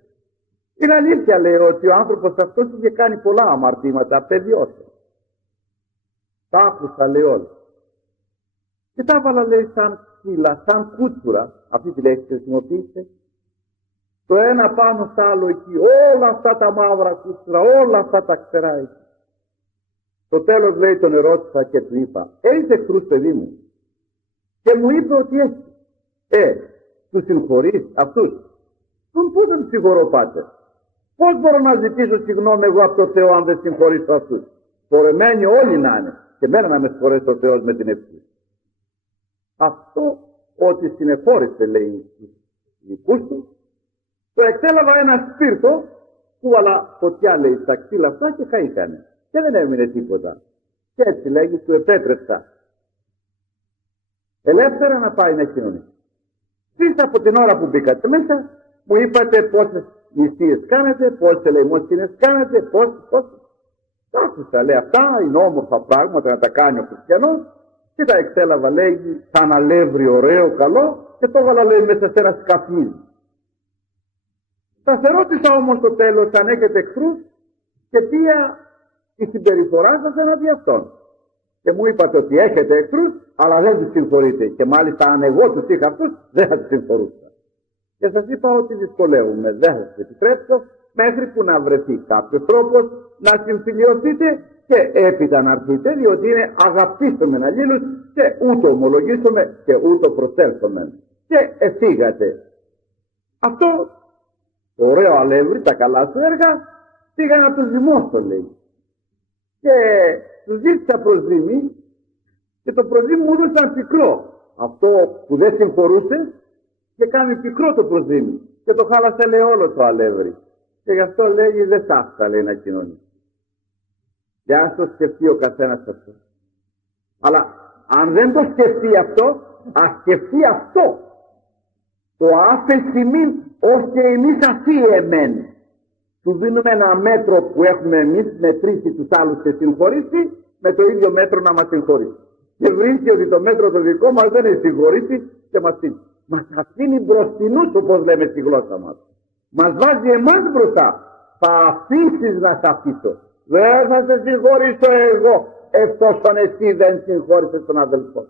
Είναι αλήθεια, λέει, ότι ο άνθρωπος αυτός είχε κάνει πολλά αμαρτήματα, παιδιώσε. Τα άκουσα, λέει, όλα. Και τα έβαλα, λέει, σαν σκύλα, σαν κούτσουρα, αυτή τη λέξη χρησιμοποίησε, το ένα πάνω στο άλλο εκεί, όλα αυτά τα μαύρα κούτσουρα, όλα αυτά τα ξερά εκεί. Στο τέλος, λέει, τον ερώτησα και του είπα, έχεις εχθρούς, παιδί μου? Και μου είπε ότι έχει. Τους συγχωρείς αυτούς? Πού δεν τους συγχωρώ, Πάτερ? Πώς μπορώ να ζητήσω συγγνώμη εγώ από το Θεό αν δεν συγχωρήσω αυτούς? Φορεμένοι όλοι να είναι και μένα να με συγχωρέσει ο Θεός με την ευχή. Αυτό ότι συνεχώρησε, λέει, τους δικούς του, το εξέλαβα ένα σπίρτο που βάλα φωτιά, λέει, στα ξύλα αυτά και καήκανε. Και δεν έμεινε τίποτα. Και έτσι, λέγει, του επέτρεψα ελεύθερα να πάει να κοινωνήσει. Εσείς από την ώρα που μπήκατε μέσα, μου είπατε πόσες νηστείες κάνετε, πόσες ελεημοσύνες κάνετε, πόσες. Τα άκουσα, λέει, αυτά είναι όμορφα πράγματα να τα κάνει ο χριστιανός, και τα εξέλαβα, λέει, σαν αλεύρι ωραίο, καλό, και το έβαλα, λέει, μέσα σε ένα σκαφνί. Θα σε ρώτησα όμως στο τέλος αν έχετε εχθρούς και ποια η συμπεριφορά σας εναντί αυτών. Και μου είπατε ότι έχετε εχθρούς, αλλά δεν τους συγχωρείτε. Και μάλιστα αν εγώ τους είχα αυτούς, δεν θα τους συγχωρούσα. Και σας είπα ότι δυσκολεύομαι, δεν θα σας επιτρέψω, μέχρι που να βρεθεί κάποιος τρόπος να συμφιλιωθείτε και έπειτα να έρθετε, διότι είναι αγαπήσομεν αλλήλους και ούτω ομολογήσομε και ούτω προσέλθομεν. Και εφήγατε. Αυτό το ωραίο αλεύρι, τα καλά σου έργα, πήγα να τους δημόσω, λέει. Και τους ζήτησα προσδήμη και το προσδήμη μου έδωσαν πικρό. Αυτό που δεν συγχωρούσε και κάνει πικρό το προσδήμη και το χάλασε, λέει, όλο το αλεύρι. Και γι' αυτό, λέει, δεν θα έφτα, λέει, να κοινωνήσει. Για να το σκεφτεί ο καθένας αυτό. Αλλά αν δεν το σκεφτεί αυτό, ας σκεφτεί αυτό. Το άφεσιμήν ως και εμείς αφίεμεν. Του δίνουμε ένα μέτρο που έχουμε εμείς μετρήσει τους άλλους και συγχωρήσει, με το ίδιο μέτρο να μας συγχωρήσει. Και βρίσκει ότι το μέτρο το δικό μας δεν είναι συγχωρήσει και μας αφήνει. Μας αφήνει μπροστινούς, όπως λέμε στη γλώσσα μας. Μας βάζει εμάς μπροστά. Θα αφήσεις να σ' αφήσω. Δεν θα σε συγχωρήσω εγώ, εφόσον εσύ δεν συγχώρησες τον αδελφό.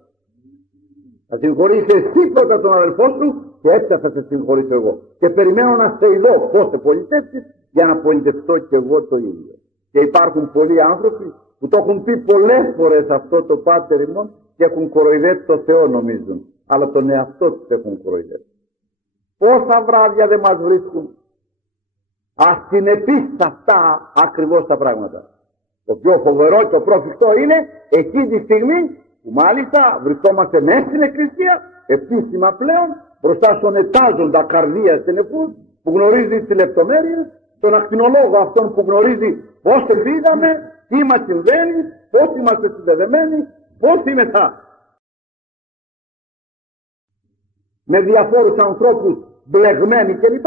Θα συγχωρήσεις εσύ πρώτα τον αδελφό σου και έτσι θα σε συγχωρήσω εγώ. Και περιμένω να σε ειδώ πώς σε πολιτεύσεις για να πολιτευτώ και εγώ το ίδιο. Και υπάρχουν πολλοί άνθρωποι που το έχουν πει πολλές φορές αυτό το Πάτερ ημών και έχουν κοροϊδέψει το Θεό, νομίζουν. Αλλά τον εαυτό τους έχουν κοροϊδέψει. Πόσα βράδια δεν μας βρίσκουν. ασυνεπής σε αυτά ακριβώς τα πράγματα. Το πιο φοβερό και το πρόφυκτο είναι εκείνη τη στιγμή που μάλιστα βρισκόμαστε μέσα στην Εκκλησία, επίσημα πλέον, μπροστά στον ετάζοντα καρδίας και νεφούς, που γνωρίζει τις λεπτομέρειες, τον ακτινολόγο αυτόν που γνωρίζει πώς πήγαμε, τι μας συμβαίνει, πώς είμαστε συνδεδεμένοι, πώς είμαστε με διαφόρους ανθρώπους μπλεγμένοι κλπ.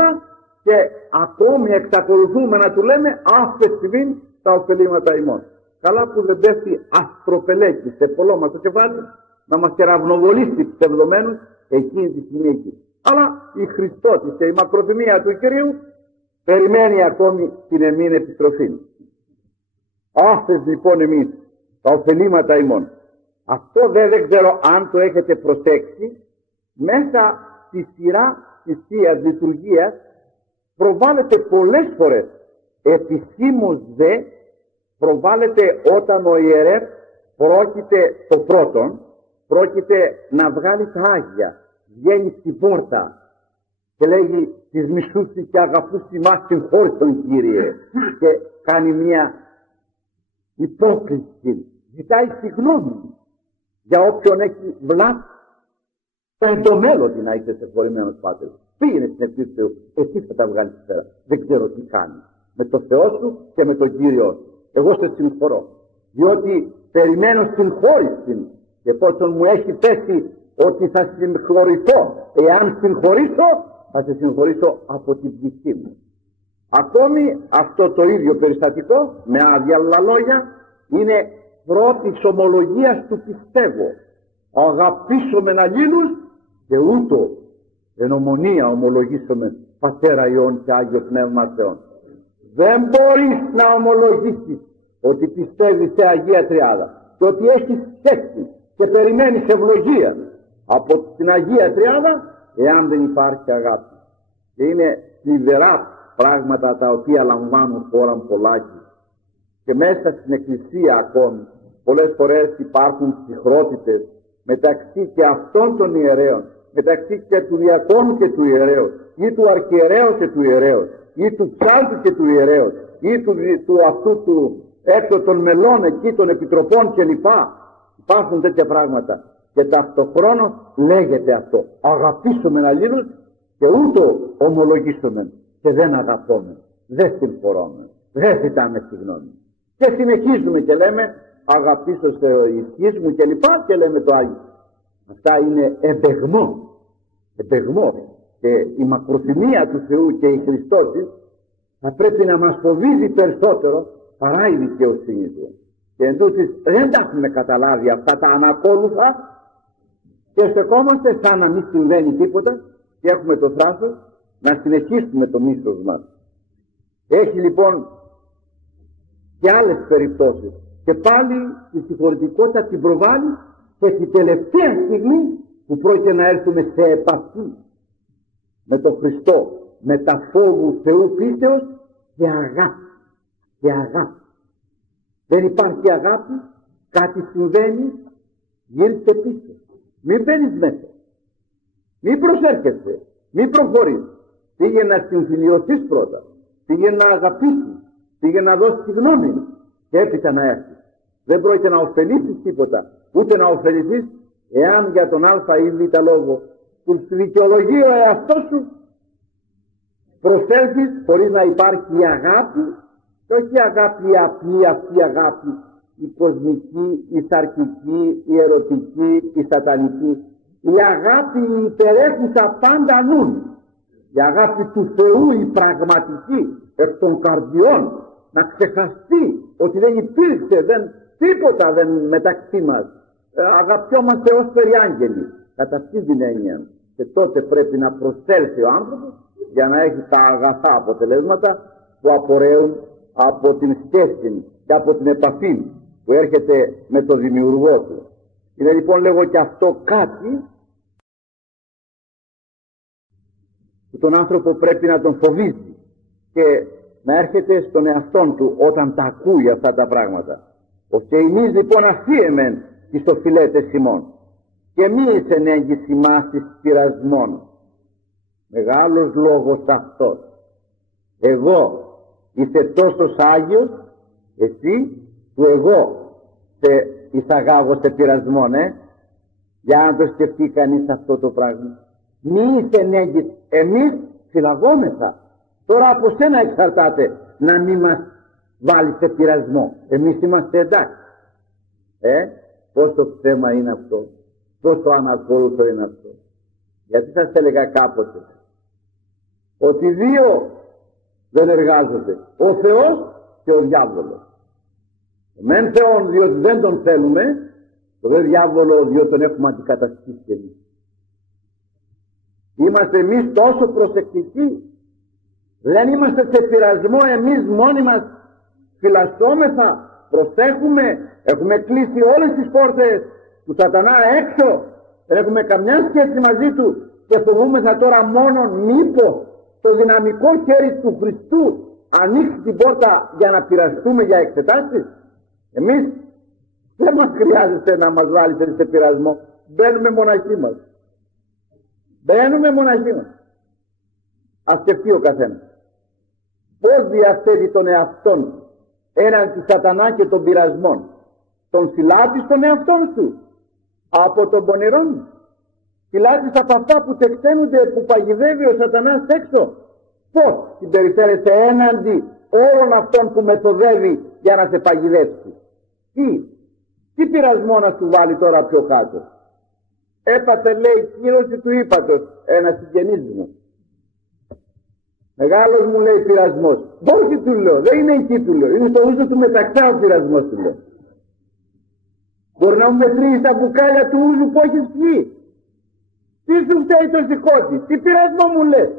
Και ακόμη εξακολουθούμε να του λέμε άφε στιγμή τα ωφελήματα ημών. Καλά που δεν πέφτει αστροπελέκι σε πολλό μας το κεφάλι να μας κεραυνοβολήσει ψευδομένους εκείνη τη στιγμή εκεί. Αλλά η Χριστότης και η μακροθυμία του Κυρίου περιμένει ακόμη την εμήν επιστροφή. Άφες λοιπόν εμείς τα ωφελήματα ημών. Αυτό δεν ξέρω αν το έχετε προσέξει, μέσα στη σειρά της Θείας Λειτουργίας προβάλλεται πολλές φορές, επισήμως δε προβάλλεται όταν ο ιερεύς πρόκειται το πρώτον, πρόκειται να βγάλει τα Άγια, βγαίνει στην πόρτα και λέγει τις μισούς και αγαπούς ημάς συγχώρησον Κύριε, και κάνει μια υπόκληση, ζητάει συγγνώμη για όποιον έχει βλάψει. Πεντομέλωτη να είσαι συγχωρημένος Πάτερ. Πήγαινε στην ευχή του Θεού, εσύ θα τα βγάλεις πέρα. Δεν ξέρω τι κάνει. Με το Θεό σου και με τον Κύριό σου. Εγώ σε συγχωρώ. Διότι περιμένω συγχώρηση. Και εφόσον μου έχει πέσει ότι θα συγχωρηθώ, εάν συγχωρήσω, θα σε συγχωρήσω από την ψυχή μου. Ακόμη αυτό το ίδιο περιστατικό, με άδεια λόγια, είναι πρώτης ομολογίας του πιστεύω. Αγαπήσομεν αλλήλους και ούτω εν ομονία ομολογήσομεν Πατέρα Υιόν και Άγιο Πνεύμα Θεόν. Δεν μπορείς να ομολογήσεις ότι πιστεύεις σε Αγία Τριάδα και ότι έχεις σχέση και περιμένεις ευλογία από την Αγία Τριάδα εάν δεν υπάρχει αγάπη. Και είναι θλιβερά πράγματα τα οποία λαμβάνουν χώρα πολλάκι. Και μέσα στην Εκκλησία ακόμη πολλές φορές υπάρχουν ψυχρότητες μεταξύ και αυτών των ιερέων, μεταξύ και του διακόνου και του ιερέως, ή του αρχιερέως και του ιερέως, ή του ψάλτου και του ιερέως, ή του αυτού του έξω των μελών εκεί των επιτροπών κλπ. Υπάρχουν τέτοια πράγματα. Και ταυτοχρόνως λέγεται αυτό. Αγαπήσομεν αλλήλους και ούτω ομολογήσομεν και δεν αγαπώμεν, δεν συγχωρώμεν, δεν ζητάμε συγγνώμη. Και συνεχίζουμε και λέμε αγαπήσω σε ισχύς μου κλπ. Και λέμε το Άγιο. Αυτά είναι εμπεγμό. Και η μακροθυμία του Θεού και η Χριστότης θα πρέπει να μας φοβίζει περισσότερο παρά η δικαιοσύνη του. Και εντούτοις δεν τα έχουμε καταλάβει αυτά τα ανακόλουθα και στεκόμαστε σαν να μην συμβαίνει τίποτα και έχουμε το θράσος να συνεχίσουμε το μίσος μας. Έχει λοιπόν και άλλες περιπτώσεις και πάλι η συγχωρητικότητα την προβάλλει και την τελευταία στιγμή που πρόκειται να έρθουμε σε επαφή με τον Χριστό, με τα φόβου Θεού πίστεως και αγάπη. Και αγάπη. Δεν υπάρχει αγάπη, κάτι συμβαίνει, γύρισε πίσω. Μην μπαίνεις μέσα. Μην προσέρχεσαι. Μην προχωρείς. Πήγε να συμφιλιωθείς πρώτα. Πήγε να αγαπήσεις. Πήγε να δώσεις συγγνώμη και έπειτα να έρθεις. Δεν πρόκειται να ωφελήσεις τίποτα, ούτε να ωφεληθείς εάν για τον α ή β λόγο του δικαιολογεί ο εαυτός σου προσέλθεις χωρίς να υπάρχει η αγάπη, και όχι η αγάπη η απλή, αυτή η αγάπη η κοσμική, η σαρκική, η ερωτική, η σατανική, η αγάπη η υπερέχουσα πάντα νουν, η αγάπη του Θεού η πραγματική εκ των καρδιών, να ξεχαστεί ότι δεν υπήρξε τίποτα δεν μεταξύ μας, αγαπιόμαστε ως περιάγγελοι κατά αυτή την έννοια. Και τότε πρέπει να προσέλθει ο άνθρωπος για να έχει τα αγαθά αποτελέσματα που απορρέουν από την σχέση και από την επαφή που έρχεται με τον δημιουργό του. Είναι λοιπόν λέγω και αυτό κάτι που τον άνθρωπο πρέπει να τον φοβίζει και να έρχεται στον εαυτόν του όταν τα ακούει αυτά τα πράγματα. Ώστε εμείς λοιπόν αφίεμεν εις το φιλέτες ημών και μη εις ενέγγιση μας εις πειρασμών. Μεγάλος λόγος αυτός. Εγώ είσαι τόσο Άγιος, εσύ που εγώ σε εισαγάγω σε πειρασμό, για να το σκεφτεί κανείς αυτό το πράγμα. Μη είσαι νέγης, εμείς φυλαγόμεθα. Τώρα από σένα εξαρτάται να μην μας βάλει σε πειρασμό. Εμείς είμαστε εντάξει. Πόσο θέμα είναι αυτό, πόσο ανακόλουθο είναι αυτό. Γιατί σας έλεγα κάποτε ότι δύο δεν εργάζονται, ο Θεός και ο διάβολος. Μεν Θεόν διότι δεν τον θέλουμε, το δε διάβολο διότι τον έχουμε αντικαταστήσει εμείς. Είμαστε εμείς τόσο προσεκτικοί, δεν είμαστε σε πειρασμό εμείς μόνοι μας, φυλασσόμεθα, προσέχουμε, έχουμε κλείσει όλες τις πόρτες του σατανά έξω, δεν έχουμε καμιά σχέση μαζί του και φοβούμεθα τώρα μόνο μήπως το δυναμικό χέρι του Χριστού ανοίξει την πόρτα για να πειραστούμε για εξετάσεις. Εμείς δεν μας χρειάζεται να μας βάλει σε πειρασμό, μπαίνουμε μοναχοί μας. Μπαίνουμε μοναχοί μας. Ας σκεφτεί ο καθένας πώς διαθέτει τον εαυτόν έναντι σατανά και των πειρασμών. Τον φυλάτεις τον εαυτόν σου από τον πονηρόν, φυλάτεις από αυτά που τεκταίνονται, που παγιδεύει ο σατανάς έξω. Πώς συμπεριφέρεσαι έναντι όλων αυτών που μεθοδεύει για να σε παγιδεύσει? Τι πειρασμό να σου βάλει τώρα πιο κάτω? Έπαθε, λέει, κύρωση του ύπατος ένα συγγενής μου. Μεγάλος μου, λέει, πειρασμός. Όχι, του λέω, δεν είναι εκεί, του λέω, είναι στο ούζο του μεταξά ο πειρασμός, του λέω. Μπορεί να μου μετρήσει τα μπουκάλια του ούζου που έχεις πιει. Τι σου φταίει το σηκώτη, τι πειρασμό μου λες?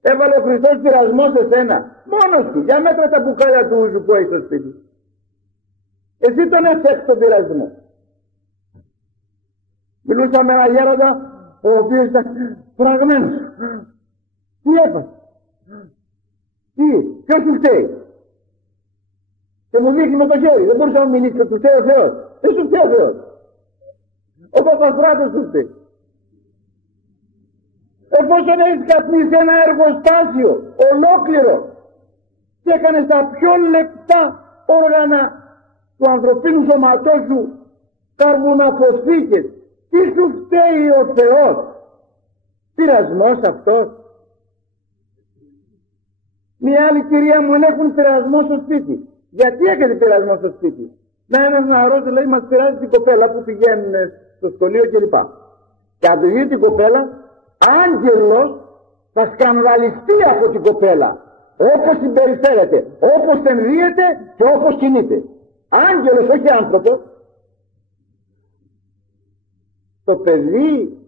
Έβαλε ο Χριστός πειρασμό σε σένα, μόνος του, για μέτρα τα μπουκάλια του ούζου που έχεις στο σπίτι. Εσύ τον έφτιαξες τον πειρασμό. Μιλούσα με έναν γέροντα ο οποίος ήταν φραγμένος. Τι έπασε? Ποιος του φταίει? Και μου δείχνει με το χέρι, δεν μπορούσα να μου μιλήσει, του φταίει ο Θεός. Δεν σου φταίει ο Θεός, ο Παπαστράτος του φταίει. Εφόσον έχεις καπνίσει ένα εργοστάσιο ολόκληρο και έκανες τα πιο λεπτά όργανα του ανθρωπίνου σωματός σου καρβουναποθήκες, τι σου φταίει ο Θεός? Πειρασμός αυτός? Μια άλλη κυρία μου έχουν πειρασμό στο σπίτι. Γιατί έκανε πειρασμό στο σπίτι? Να ένας νεαρός, λέει, μας πειράζει την κοπέλα που πηγαίνουν στο σχολείο κλπ. Και αν το δει την κοπέλα, άγγελος θα σκανδαλιστεί από την κοπέλα, όπως συμπεριφέρεται, όπως ενδύεται και όπως κινείται. Άγγελος, όχι άνθρωπος. Το παιδί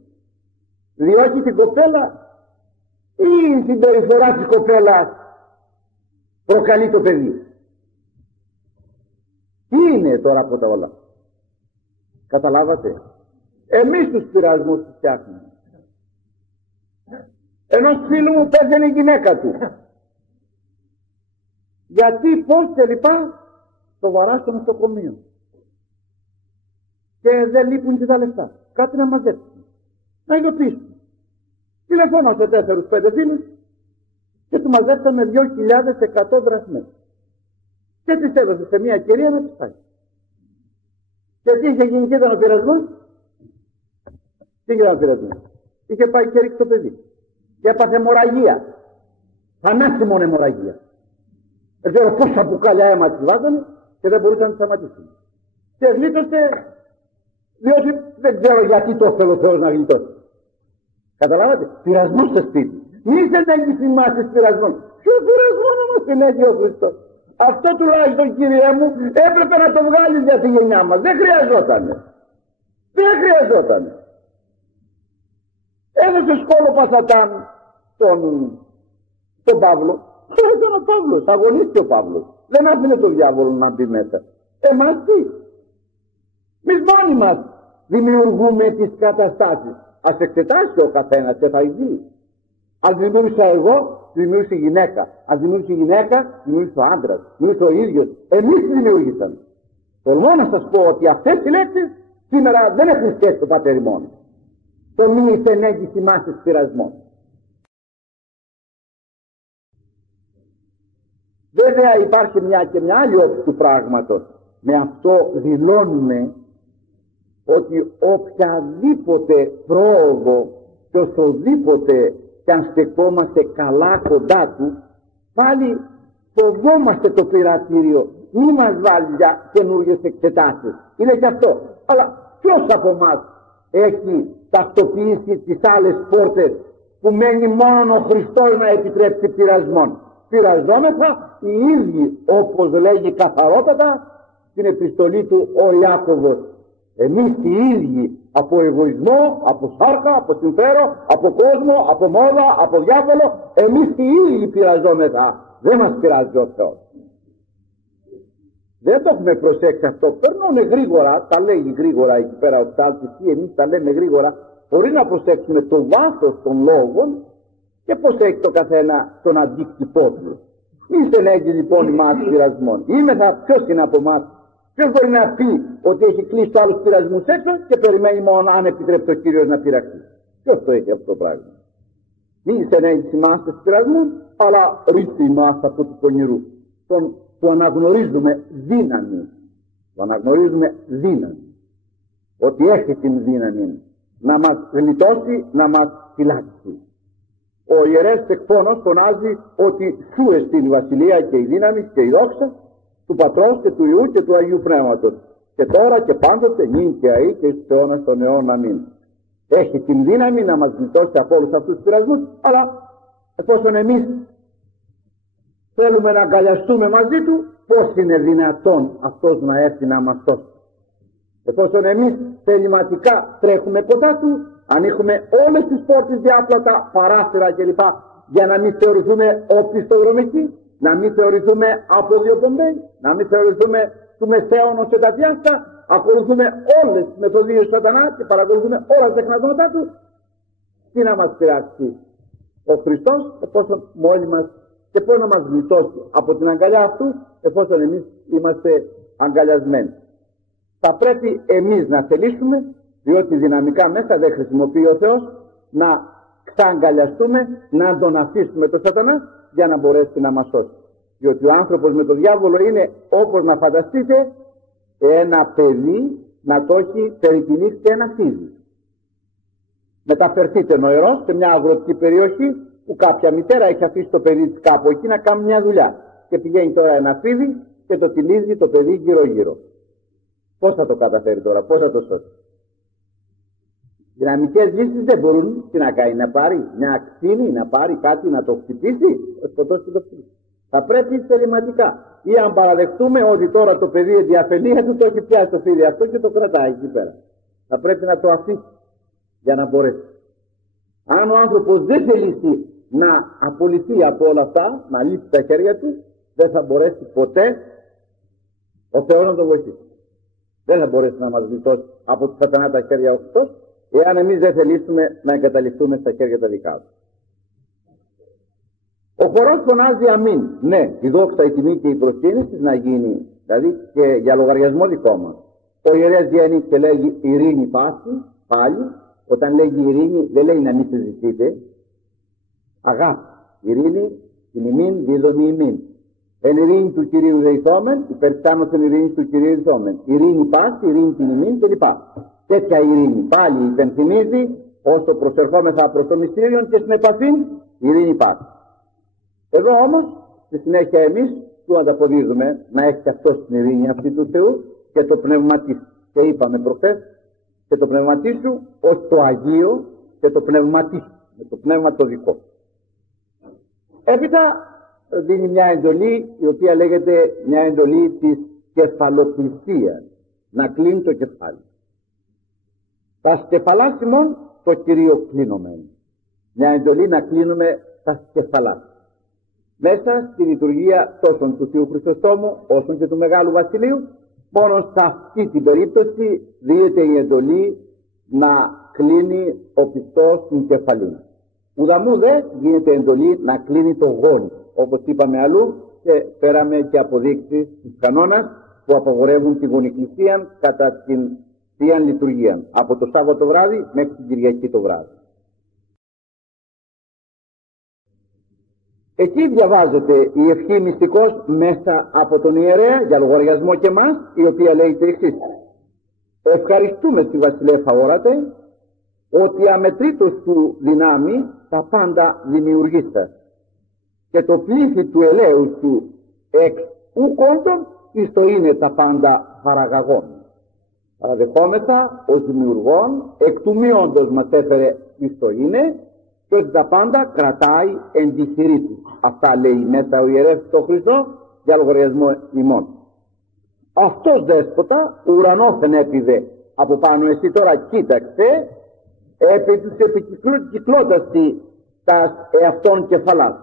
διώκει την κοπέλα ή η συμπεριφορά της κοπέλας προκαλεί το παιδί? Τι είναι τώρα από τα όλα? Καταλάβατε? Εμείς τους πειρασμούς τους φτιάχνουμε. Ενός φίλου μου πέθανε η γυναίκα του. Γιατί, πώς και λοιπά, το βαρά στο νοσοκομείο. Και δεν λείπουν και τα λεφτά. Κάτι να μαζέψουν, να ειδοποιήσουν. Τηλεφώνω σε 4-5 φίλους και του μαζέψαμε 2.100 δραχμές. Και τις έδωσε σε μια κυρία να τις πάει. Και τι είχε γίνει και ήταν ο πειρασμός? Τι ήταν ο πειρασμός? Είχε πάει και ρίξει το παιδί. Και έπαθε αιμορραγία. Θανάσιμο αιμορραγία. Δεν ξέρω πόσα μπουκάλια αίμα της βάζανε και δεν μπορούσαν να τη σταματήσουν. Και γλίτωσε, διότι δεν ξέρω γιατί το θέλω ο Θεός να γλιτώσει. Καταλάβατε? Πειρασμό στο σπίτι. Μη σε δεν θυμάσαι πειρασμό. Ποιο πειρασμό να μας την έχει ο Χριστός? Αυτό τουλάχιστον, κύριε μου, έπρεπε να το βγάλεις για τη γενιά μας. Δεν χρειαζότανε. Δεν χρειαζότανε. Έδωσε σκόλο Πασατάν τον Παύλο. Ήταν ο Παύλος, αγωνίστηκε ο Παύλος. Δεν άφηνε τον διάβολο να μπει μέσα. Εμάς τι? Εμείς μόνοι μας δημιουργούμε τις καταστάσεις. Ας εξετάσει ο καθένας και θα δει. Αν δημιούργησα εγώ, δημιούργησε η γυναίκα. Αν δημιούργησε η γυναίκα, δημιούργησε ο άντρας. Δημιούργησε ο ίδιος. Εμείς τη δημιούργησαμε. Τολμώ να σας πω ότι αυτές οι λέξεις σήμερα δεν έχουν σχέση το πατέρ ημών. Το μη ηθενέγγι θυμάσαι πειρασμών. Βέβαια υπάρχει μια άλλη όψη του πράγματος. Με αυτό δηλώνουμε ότι οποιαδήποτε πρόοδο και οσοδήποτε και αν στεκόμαστε καλά κοντά του, πάλι φοβόμαστε το πειρατήριο. Μη μας βάλει για καινούργιες εξετάσεις. Είναι και αυτό. Αλλά ποιος από εμάς έχει τακτοποιήσει τις άλλες πόρτες που μένει μόνο ο Χριστός να επιτρέψει πειρασμόν? Πειραζόμεθα οι ίδιοι, όπως λέγει καθαρότατα στην επιστολή του ο Ιάκωβος. Εμείς οι ίδιοι, από εγωισμό, από σάρκα, από συμφέρον, από κόσμο, από μόδα, από διάβολο, εμείς οι ίδιοι πειραζόμεθα. Δεν μας πειράζει ο Θεός. Δεν το έχουμε προσέξει αυτό. Περνώνε γρήγορα, τα λέει γρήγορα εκεί πέρα ο ψάλτης, ή εμείς τα λέμε γρήγορα, χωρίς να προσέξουμε το βάθος των λόγων και πώς έχει το καθένα τον αντίκτυπό του. Μη στενέγγει λοιπόν ημάς πειρασμών. Ποιος είναι από εμάς? Ποιος μπορεί να πει ότι έχει κλείσει άλλους πειρασμούς έξω και περιμένει μόνο αν επιτρέπει ο Κύριος να πειραχθεί? Ποιος το έχει αυτό το πράγμα? Μη στενέγγει ημάς τους πειρασμούς, αλλά ρίξει ημάς από του πονηρού. Το αναγνωρίζουμε δύναμη. Το αναγνωρίζουμε δύναμη. Ότι έχει την δύναμη να μας γλιτώσει, να μας φυλάξει. Ο ιερέας εκφώνος φωνάζει ότι σου εστίν η βασιλεία και η δύναμη και η δόξα του Πατρός και του Υιού και του Αγίου Πνεύματος, και τώρα και πάντοτε νυν και αεί και εις τους αιώνας των αιώνων. Αμήν. Έχει την δύναμη να μας γλιτώσει από όλους αυτούς τους πειρασμούς, αλλά εφόσον εμείς θέλουμε να αγκαλιαστούμε μαζί του, πώς είναι δυνατόν αυτός να έρθει να μας σώσει? Εφόσον εμείς θεληματικά τρέχουμε κοντά του, ανοίγουμε όλες τις πόρτες, διάπλατα, παράθυρα κλπ, για να μην θεωρηθούμε οπισθοδρομικοί, να μην θεωρηθούμε αποδιοπομπαίοι, να μην θεωρηθούμε του μεσαίωνος και τα διάστα, ακολουθούμε όλες τις μεθοδίες του σατανά και παρακολουθούμε όλα τα τεχνασμάτά του. Τι να μας πειράξει ο Χριστός, εφόσον μόλι μας, και πώς να μας γλιτώσει από την αγκαλιά αυτού, εφόσον εμείς είμαστε αγκαλιασμένοι? Θα πρέπει εμείς να θελήσουμε, διότι δυναμικά μέσα δεν χρησιμοποιεί ο Θεός, να ξαγκαλιαστούμε, να τον αφήσουμε το σατανά για να μπορέσει να μας σώσει. Διότι ο άνθρωπος με τον διάβολο είναι, όπως να φανταστείτε, ένα παιδί να το έχει περικυνήσει ένα φίδι. Μεταφερθείτε νοερός σε μια αγροτική περιοχή που κάποια μητέρα έχει αφήσει το παιδί της κάπου εκεί να κάνει μια δουλειά και πηγαίνει τώρα ένα φίδι και το τυλίζει το παιδί γύρω γύρω. Πώς θα το καταφέρει τώρα, πώς θα το σώσει? Δυναμικές λύσεις δεν μπορούν. Τι να κάνει? Να πάρει μια ακτίνη, να πάρει κάτι να το χτυπήσει, να σκοτώσει το φίδι? Θα πρέπει θεληματικά. Ή αν παραδεχτούμε ότι τώρα το παιδί ενδιαφελία του το έχει πιάσει το φίδι αυτό και το κρατάει εκεί πέρα, θα πρέπει να το αφήσει για να μπορέσει. Αν ο άνθρωπος δεν θελήσει να απολυθεί από όλα αυτά, να λύσει τα χέρια του, δεν θα μπορέσει ποτέ ο Θεός να τον βοηθήσει. Δεν θα μπορέσει να μας γλιτώσει από τους σατανά τα χέρια ο Χριστός, εάν εμείς δεν θελήσουμε να εγκαταλειφθούμε στα χέρια τα δικά του. Ο χορός φωνάζει αμήν. Ναι, η δόξα, η τιμή και η προσκύνηση να γίνει, δηλαδή και για λογαριασμό δικό μας. Ο ιερέας βγαίνει και λέγει ειρήνη πάση, πάλι. Όταν λέγει ειρήνη δεν λέει να μην συζητείτε. Αγάπη, ειρήνη, την ημίν δίδομη ημίν. Εν ειρήνη του Κυρίου δεηθόμεν, υπερτάνος εν ειρήνη του Κυρίου δεηθόμεν. Ειρήνη πάση, ειρήνη την ημίν κλπ. Τέτοια ειρήνη πάλι υπενθυμίζει, όσο προσερχόμεθα προς το μυστήριο και στην επαφή, ειρήνη πάση. Εδώ όμως, στη συνέχεια εμείς του ανταποδίδουμε να έχει αυτός την ειρήνη αυτή του Θεού και το πνευματί. Και είπαμε προχθές, και το πνευματί σου ως το Αγίο και το πνευματί, με το πνεύμα το δικό. Έπειτα δίνει μια εντολή η οποία λέγεται μια εντολή της κεφαλοκλεισίας, να κλείνει το κεφάλι. Τα σκεφαλάσιμον το Κυρίο κλείνομεν. Μια εντολή να κλείνουμε τα σκεφαλάσιμον. Μέσα στη λειτουργία τόσο του Θείου Χριστοστόμου όσο και του Μεγάλου Βασιλείου, μόνο σε αυτή την περίπτωση δίνεται η εντολή να κλείνει ο πιστός την κεφαλή. Ουδαμού δε γίνεται εντολή να κλείνει το γόνι, όπως είπαμε αλλού και φέραμε και αποδείξεις στους κανόνας που απαγορεύουν τη γονικλησία κατά την Θεία Λειτουργία, από το Σάββατο βράδυ μέχρι την Κυριακή το βράδυ. Εκεί διαβάζεται η ευχή μυστικός μέσα από τον ιερέα για λογαριασμό και μας, η οποία λέει το εξής: ευχαριστούμε στη βασιλέφα όρατε ότι αμετρήτως του δυνάμει τα πάντα δημιουργήσας και το πλήθη του ελέους του εξ ουκόντων εις το είναι τα πάντα παραγαγών. Παραδεχόμεθα ως δημιουργών εκ του μη όντως μας έφερε εις το είναι και ότι τα πάντα κρατάει εν τη χειρή του. Αυτά λέει μέσα ο ιερεύς το Χριστό για λογαριασμό ημών. Αυτός δέσποτα ουρανόφεν έπηδε από πάνω. Εσύ τώρα κοίταξε επί τους επικυκλώτας τα εαυτών κεφαλάς.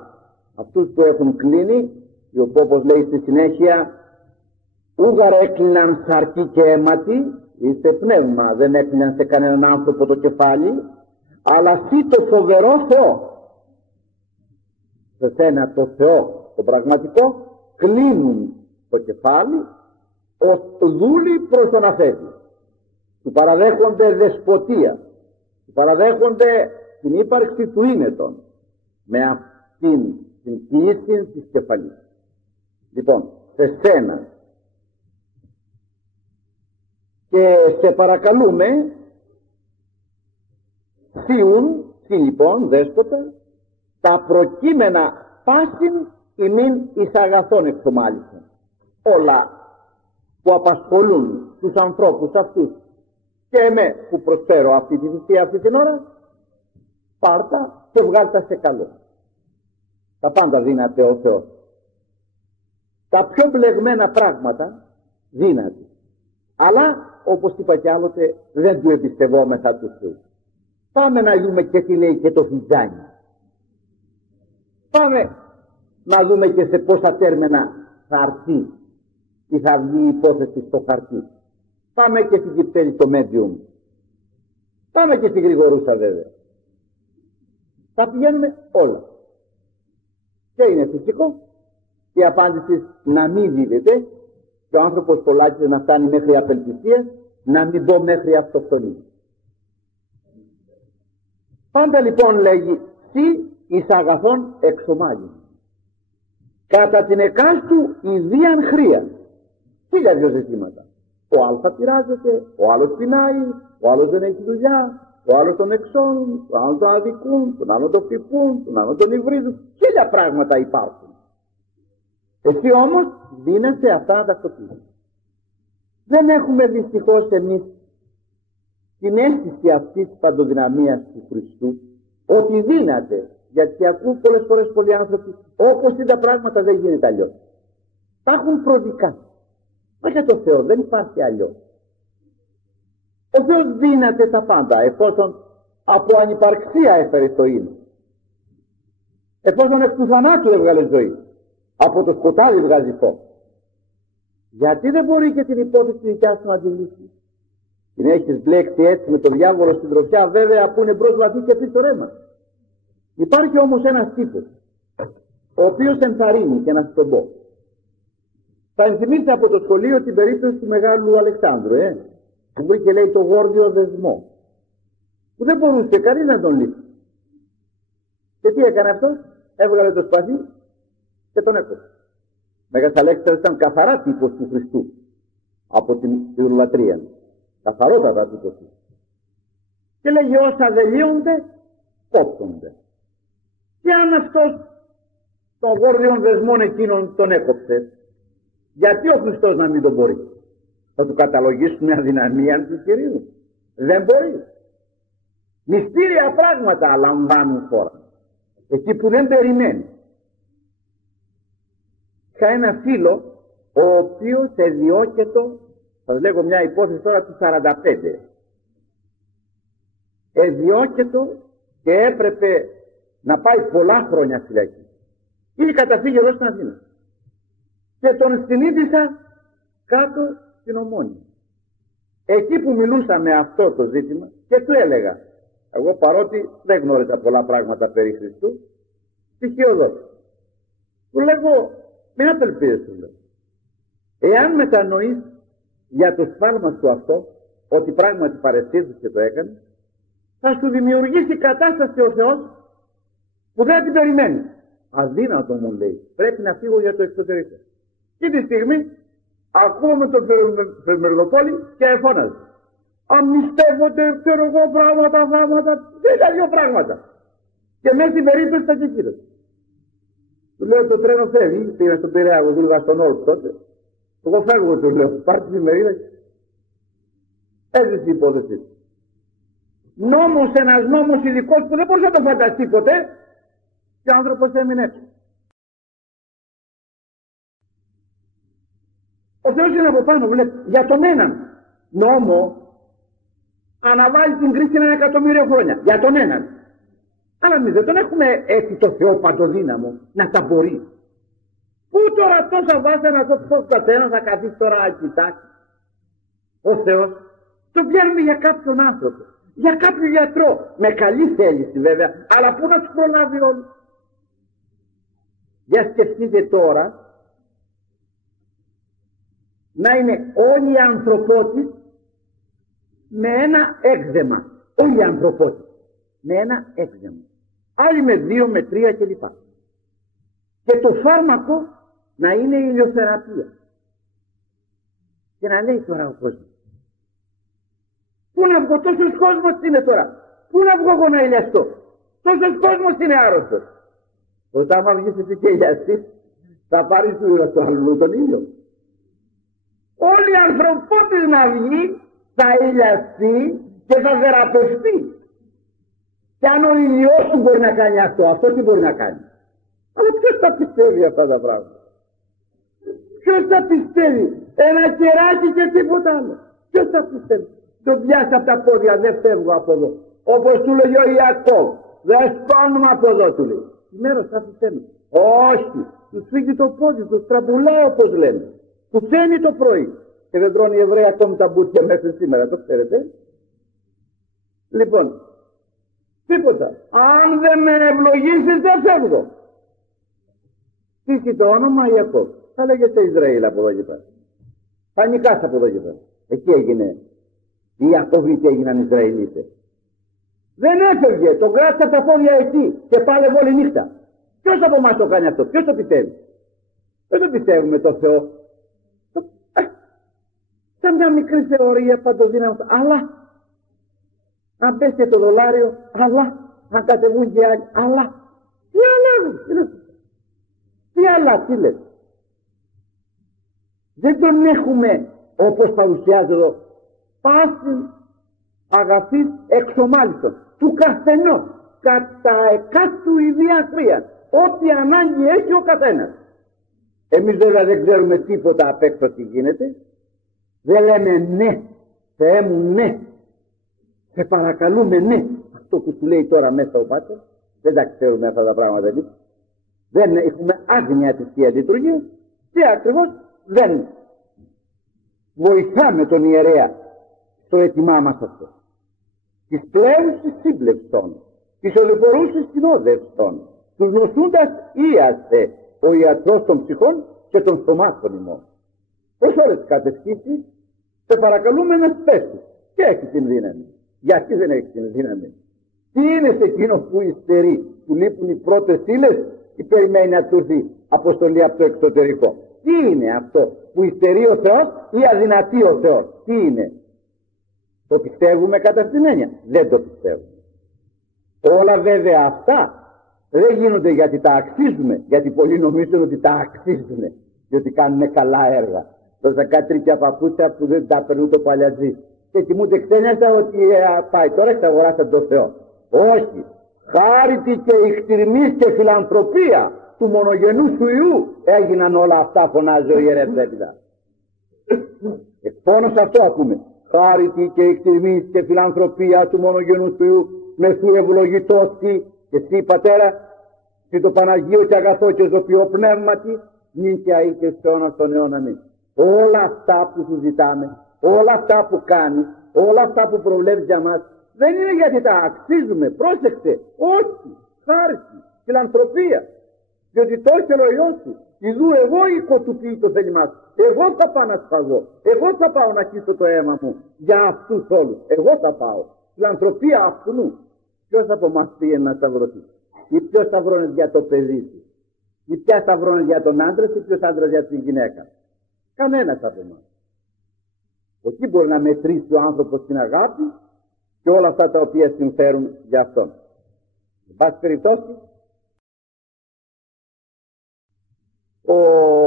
Αυτούς που έχουν κλείνει, οι όπως λέει στη συνέχεια, ούγαρ έκλειναν σαρκή και αίματι, είστε πνεύμα, δεν έκλειναν σε κανέναν άνθρωπο το κεφάλι, αλλά σύ το φοβερό Θεό. Σε σένα το Θεό, το πραγματικό, κλείνουν το κεφάλι ως δούλοι προς τον αφέτη. Του παραδέχονται δεσποτεία, του παραδέχονται την ύπαρξη του ίνετον με αυτήν την κλίση της κεφαλής. Λοιπόν, σε σένα και σε παρακαλούμε θείουν, λοιπόν δέσποτα, τα προκείμενα πάσιν ημίν εις αγαθών εξομάλισαν. Όλα που απασχολούν τους ανθρώπους αυτούς και εμέ που προσφέρω αυτή τη θυσία αυτή την ώρα, πάρτα και βγάλτα σε καλό. Τα πάντα δύναται ο Θεός. Τα πιο μπλεγμένα πράγματα δύναται. Αλλά όπως είπα κι άλλοτε δεν του εμπιστευόμεθα του Θεού. Πάμε να δούμε και τι λέει και το Φιτζάνι. Πάμε να δούμε και σε πόσα τέρμενα θα αρθεί ή θα βγει η υπόθεση στο χαρτί. Πάμε και στην Κυψέλη στο Medium. Πάμε και στη Γρηγορούσα βέβαια. Τα πηγαίνουμε όλα. Και είναι φυσικό η απάντηση να μην δίδεται και ο άνθρωπος πολλάκισε να φτάνει μέχρι απελπισία, να μην πω μέχρι αυτοκτονία. Πάντα λοιπόν λέγει «Συ εις αγαθών εξομάγει». Κατά την εκάστου ιδίαν χρία. Χίλια δυο ζητήματα. Ο άλλος θα πειράζεται, ο άλλος πεινάει, ο άλλος δεν έχει δουλειά, ο άλλος τον εξώνουν, τον άλλον τον αδικούν, τον άλλον τον χτυπούν, τον άλλον τον υβρίζουν. Χίλια πράγματα υπάρχουν. Εσύ όμως δίνεσαι αυτά να τα σκοτήσεις. Δεν έχουμε δυστυχώς εμείς την αίσθηση αυτής της παντοδυναμίας του Χριστού ότι δύναται, γιατί ακούν πολλές φορές πολλοί άνθρωποι όπως είναι τα πράγματα δεν γίνεται αλλιώς. Τα έχουν προδικάσει. Μα για το Θεό δεν υπάρχει αλλιώς. Ο Θεός δύναται τα πάντα εφόσον από ανυπαρξία έφερε το είναι. Εφόσον εκ του θανάτου έβγαλε ζωή. Από το σκοτάδι βγάζει φως. Γιατί δεν μπορεί και την υπόθεση δικιά σου να τη λύσει? Την έχεις μπλέξει έτσι με τον διάβολο στην τροφιά βέβαια που είναι μπρος βαθύ και πίσω ρέμα. Υπάρχει όμως ένας τύπος ο οποίος ενθαρρύνει και να σου τον πω. Θα ενθυμίσετε από το σχολείο την περίπτωση του Μεγάλου Αλεξάνδρου που βρήκε λέει το γόρδιο δεσμό που δεν μπορούσε κανείς να τον λύσει. Και τι έκανε αυτός? Έβγαλε το σπαθί και τον έκοψε. Μέγας Αλέξανδρος ήταν καθαρά τύπος του Χριστού από την ιδωλατρία. Καθαρότατα τύπος του. Και λέγει όσα δεν λύονται κόψονται. Και αν αυτός των γόρδιων δεσμών εκείνων τον έκοψε, γιατί ο Χριστός να μην τον μπορεί? Θα του καταλογίσουν αδυναμία του Κυρίου? Δεν μπορεί. Μυστήρια πράγματα λαμβάνουν χώρα εκεί που δεν περιμένει. Είχα ένα φίλο ο οποίος εδιώκετο, θα λέγω μια υπόθεση τώρα του 45, εδιώκετο και έπρεπε να πάει πολλά χρόνια φυλακή. Είχε καταφύγει εδώ στην Αθήνα και τον συνείδησα κάτω στην Ομόνια. Εκεί που μιλούσαμε αυτό το ζήτημα και του έλεγα, εγώ παρότι δεν γνώριζα πολλά πράγματα περί Χριστού, στοιχειοδός, του λέγω μην απελπίζεσαι, του λέω. Εάν μετανοείς για το σφάλμα σου αυτό, ότι πράγματι παρεσύρθηκες και το έκανε, θα σου δημιουργήσει κατάσταση ο Θεός που δεν την περιμένει. Αδύνατο μου λέει. Πρέπει να φύγω για το εξωτερικό. Και τη στιγμή ακούω με τον Φερμερδοπόλη και εφώναζε. Αμνηστεύονται, ξέρω εγώ, πράγματα. Δεν ήταν δύο πράγματα. Και μέσα στην περίπτωση ήταν και εκείνος. Του λέω το τρένο φεύγει, πήγα στον Πειραιά, εγώ δούλευα στον Όλπ τότε. Εγώ φεύγω, του λέω, πάρ' τη εφημερίδα. Έζησε η υπόθεση. Νόμος, ένας νόμος ειδικός που δεν μπορούσε να το φανταστεί ποτέ, και ο άνθρωπος έμεινε έξω. Ο Θεός είναι από πάνω, βλέπει, για τον έναν νόμο αναβάλει την κρίση 1.000.000 χρόνια. Για τον έναν. Αλλά εμείς δεν τον έχουμε έτσι το Θεό παντοδύναμο να τα μπορεί. Πού τώρα τόσα βάζα να το καθένα θα καθίσει τώρα να κοιτάξει. Ο Θεός το πιάνουμε για κάποιον άνθρωπο, για κάποιον γιατρό, με καλή θέληση βέβαια, αλλά πού να τους προλάβει όλους. Για σκεφτείτε τώρα να είναι όλοι οι ανθρωπότες με ένα έκδεμα. Όλοι οι ανθρωπότες με ένα έκδεμα. Άλλοι με 2, με 3 κλπ. Και το φάρμακο να είναι η ηλιοθεραπεία. Και να λέει τώρα ο κόσμος, πού να βγω, τόσος κόσμος είναι τώρα, πού να βγω εγώ να ηλιαστώ, τόσος κόσμος είναι άρρωστος. Όταν άμα βγεις εσύ και ηλιαστείς, θα πάρεις το αλλού τον ήλιο. Όλοι οι ανθρωπότες να βγει, θα ηλιαστεί και θα θεραπευτεί. Και αν ο ήλιος του μπορεί να κάνει αυτό τι μπορεί να κάνει. Αλλά ποιος τα πιστεύει αυτά τα πράγματα. Ποιος τα πιστεύει. Ένα κεράκι και τίποτα άλλο. Ποιος τα πιστεύει. Τον πιάσει από τα πόδια, δεν φεύγω από εδώ. Όπως του λέγει ο Ιακώβ. Δεν σπάνουμε από εδώ, του λέει. Μέρος θα πιστεύει. Όχι. Του φύγει το πόδι, του τραμπουλάει όπως λένε. Του φαίνει το πρωί. Και δεν τρώνε οι Εβραίοι ακόμη τα μπουτια μέχρι σήμερα, το ξέρετε. Λοιπόν, τίποτα. Αν δεν με ευλογήσεις δεν φεύγω. Τι το όνομα Ιακώβ. Θα λέγεται Ισραήλ από εδώ και πέρα. Θα νικάς από εδώ και πέρα. Εκεί έγινε. Οι Ιακωβίτες έγιναν Ισραηλίτες. Δεν έφευγε. Τον κράτησε από τα πόδια εκεί και πάλευε όλη νύχτα. Ποιος από εμάς το κάνει αυτό. Ποιος το πιστεύει. Δεν το πιστεύουμε το Θεό. Σαν μια μικρή θεωρία παντοδύναμη. Αλλά αν πέσει το δολάριο, αλλά αν κατεβούν και άλλοι, αλλά τι άλλα. Τι άλλα, τι λες. Δεν τον έχουμε όπως παρουσιάζει εδώ. Πάση αγαθής εξομάλιστον του καθενός κατά εκάστου ιδία χρία. Ό,τι ανάγκη έχει ο καθένας. Εμείς βέβαια δεν ξέρουμε τίποτα απ' έξω τι γίνεται. Δεν λέμε ναι, Θεέ μου ναι, σε παρακαλούμε ναι. Αυτό που σου λέει τώρα μέσα ο Πάτερ, δεν τα ξέρουμε αυτά τα πράγματα εμείς. Δεν έχουμε άγνοια της Θείας Λειτουργίας και ακριβώς δεν βοηθάμε τον ιερέα στο έτοιμά μας αυτό. Της πλέουσης σύμπλευστον, της ολεπορούσης συνόδευστον, τους νοσούντας ίαστε ο ιατρός των ψυχών και των σωμάτων ημών. Προς όλες τις κατευθύνσεις σε παρακαλούμε να σπέσεις και έχει την δύναμη. Γιατί δεν έχει την δύναμη. Τι είναι σε εκείνο που υστερεί, που λείπουν οι πρώτες ύλες ή περιμένει να του έρθει αποστολή από το εξωτερικό. Τι είναι αυτό που υστερεί ο Θεός ή αδυνατεί ο Θεός. Τι είναι. Το πιστεύουμε κατά την έννοια. Δεν το πιστεύουμε. Όλα βέβαια αυτά δεν γίνονται γιατί τα αξίζουμε. Γιατί πολλοί νομίζουν ότι τα αξίζουν. Διότι κάνουν καλά έργα. Τόσα κατρίκια παπούτσια που δεν τα περνούν το παλιατζή. Και κοιμούνται ξένιασα ότι πάει τώρα και θα αγοράσαν το Θεό. Όχι. Χάρητη και ικτηρμής και φιλανθρωπία του μονογενού σου Υιού έγιναν όλα αυτά, φωνάζει ο ιερεύς έπειτα. Πάνω σε αυτό ακούμε. Χάρητη και ικτηρμής και φιλανθρωπία του μονογενού σου Υιού με σου ευλογητός και εσύ Πατέρα και το Παναγίο και αγαθό και ζωπιό πνεύματι νυν και αεί και σε αιώνας των αιώνων αμήν. Όλα αυτά που σου ζητάμε, όλα αυτά που κάνει, όλα αυτά που προβλέπει για μας δεν είναι γιατί τα αξίζουμε, πρόσεξε, όχι, χάρητη, φιλανθρωπία, διότι το έχει ο Υιός σου. Ιδού εγώ οικοτουπεί το θέλημά σου. Εγώ θα πάω να σφαγώ. Εγώ θα πάω να κοίσω το αίμα μου για αυτούς όλους. Εγώ θα πάω. Φιλανθρωπία αυτού. Ποιος από εμάς πήγε να σταυρωθεί. Ή ποιος σταυρώνεται για το παιδί του. Ή ποια σταυρώνει για τον άντρα ή ποιος άντρας για την γυναίκα? Κανένας από εμάς. Εκεί μπορεί να μετρήσει ο άνθρωπος την αγάπη και όλα αυτά τα οποία συμφέρουν για αυτόν. Εν πάση περιπτώσει, ο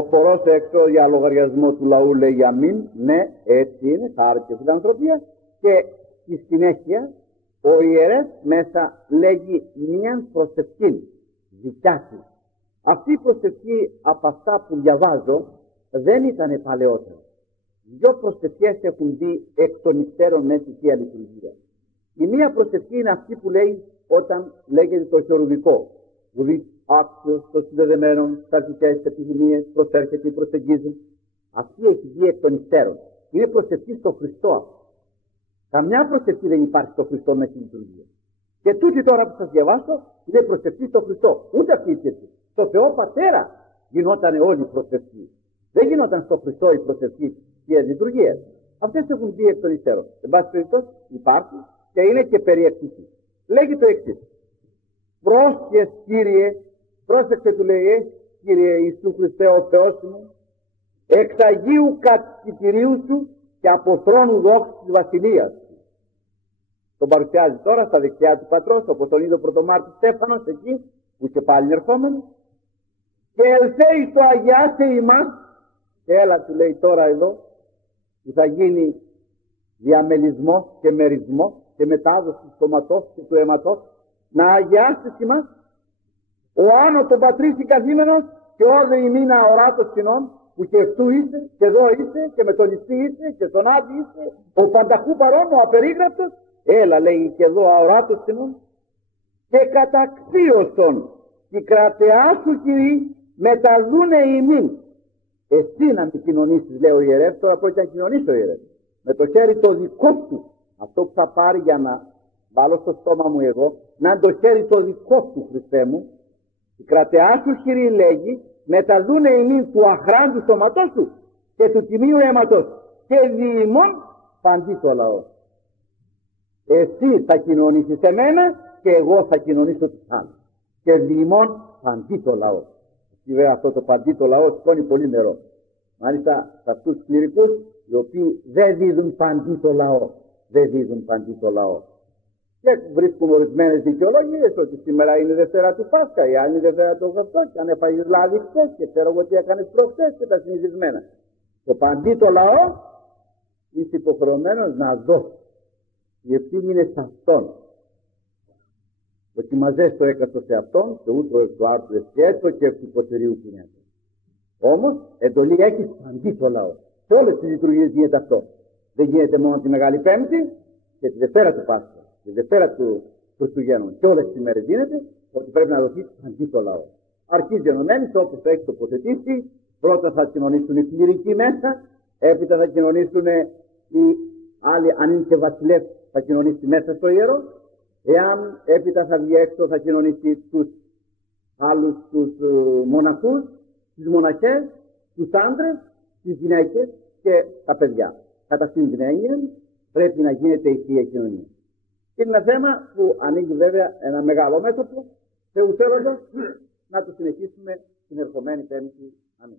χορός έξω για λογαριασμό του λαού λέει αμήν. Ναι, έτσι είναι, χάρη και φιλανθρωπία. Και στη συνέχεια ο ιερεύς μέσα λέγει μίαν προσευχή δικιά του. Αυτή η προσευχή από αυτά που διαβάζω δεν ήταν παλαιότερα. Δυο προσευχές έχουν δει εκ των υστέρων μέσα στη Θεία Λειτουργία. Η μία προσευχή είναι αυτή που λέει όταν λέγεται το χερουβικό. Βουδείς άξιος των συνδεδεμένων, στις αρχικές επιθυμίες, προσέρχεται ή προσεγγίζει. Αυτή έχει δει εκ των υστέρων. Είναι προσευχή στο Χριστό. Καμιά προσευχή δεν υπάρχει στο Χριστό μέσα στη λειτουργία. Και τούτη τώρα που σας διαβάσω είναι προσευχή στο Χριστό. Ούτε αυτή υπήρχε. Στο Θεό Πατέρα γινόταν όλη η προσευχή. Δεν γινόταν στο Χριστό η προσευχή και η λειτουργία. Αυτές έχουν δει εκ των υστέρων. Εν πάση περιπτώσει υπάρχει και είναι και περιεκτική. Λέγει το εξής. Πρόσχες Κύριε, πρόσεξε του λέει, Κύριε Ιησού Χριστέ ο Θεός μου, εξ Αγίου κατοικηρίου σου και από θρόνου δόξης της βασιλείας σου. Τον παρουσιάζει τώρα στα δεξιά του πατρός, όπως τον είδε ο πρωτομάρτης Στέφανος εκεί, που και πάλι ερχόμενο. Και ελθέει το αγιάσε ημάς, και έλα του λέει τώρα εδώ, που θα γίνει διαμελισμός και μερισμός και μετάδοση του στοματός και του αιματός, να αγιάσεις ημάς, ο άνω τον πατρίς καθήμενος και όδε ημίνα οράτος κοινών, που και αυτού είσαι και εδώ είσαι και με τον νηστή είσαι και στον Άδη είσαι, ο πανταχού παρόν, ο απερίγραπτος, έλα λέει και εδώ αοράτος κοινών, και καταξίωσον η κρατεά σου Κυρί μεταδούνε ημίν. Εσύ να με κοινωνήσεις, λέει ο ιερεύς, τώρα πρόκειται να κοινωνήσει ο ιερεύς. Με το χέρι το δικό του, αυτό που θα πάρει για να βάλω στο στόμα μου εγώ, να είναι το χέρι το δικό του, Χριστέ μου. Η κρατεά σου Κυρί λέγει, μεταδούνε ημίν του αχράντου σώματός του και του τιμίου αίματος και διημών παντί το λαό. Εσύ θα κοινωνήσεις εμένα και εγώ θα κοινωνήσω τους άλλους. Και διημών παντί το λαό. Βέβαια αυτό το παντί το λαό σηκώνει πολύ νερό. Μάλιστα σε αυτούς τους κληρικούς οι οποίοι δεν δίδουν παντί το λαό. Δεν δίδουν παντί το λαό. Και βρίσκουν ορισμένες δικαιολογίες ότι σήμερα είναι Δευτέρα του Πάσχα, η άλλη είναι Δευτέρα του Χριστό, και αν έφαγες λάδι χθες και ξέρω εγώ τι έκανες προχθές και τα συνηθισμένα. Το παντί το λαό είσαι υποχρεωμένος να δώσει. Η ευθύνη είναι σε αυτόν. Δοκιμαζές το έκαστο σε αυτόν και ούτω εκ του άρθρου εσκέτο και εκ του ποτερίου κοινιάτου. Όμως εντολή έχει παντί το λαό. Σε όλες τις λειτουργίες γίνεται αυτό. Δεν γίνεται μόνο τη Μεγάλη Πέμπτη και τη Δευτέρα του Πάσχα. Τη Δευτέρα του Χριστουγέννων και όλες τις μέρες γίνεται ότι πρέπει να δοθεί παντί το λαό. Αρχίζει ενωμένης όπως το έχει τοποθετήσει. Πρώτα θα κοινωνήσουν οι κληρικοί μέσα, έπειτα θα κοινωνήσουν οι άλλοι, αν είναι και βασιλεύς, θα κοινωνήσει μέσα στο ιερό. Εάν έπειτα θα βγει έξω, θα κοινωνήσει τους άλλους, τους μοναχούς, τις μοναχές, τους άντρες, τις γυναίκες και τα παιδιά. Κατά αυτήν την έννοια πρέπει να γίνεται η Θεία Κοινωνία. Είναι ένα θέμα που ανοίγει βέβαια ένα μεγάλο μέτωπο, Θεού θέλοντας, να το συνεχίσουμε την ερχομένη Πέμπτη. Αμήν.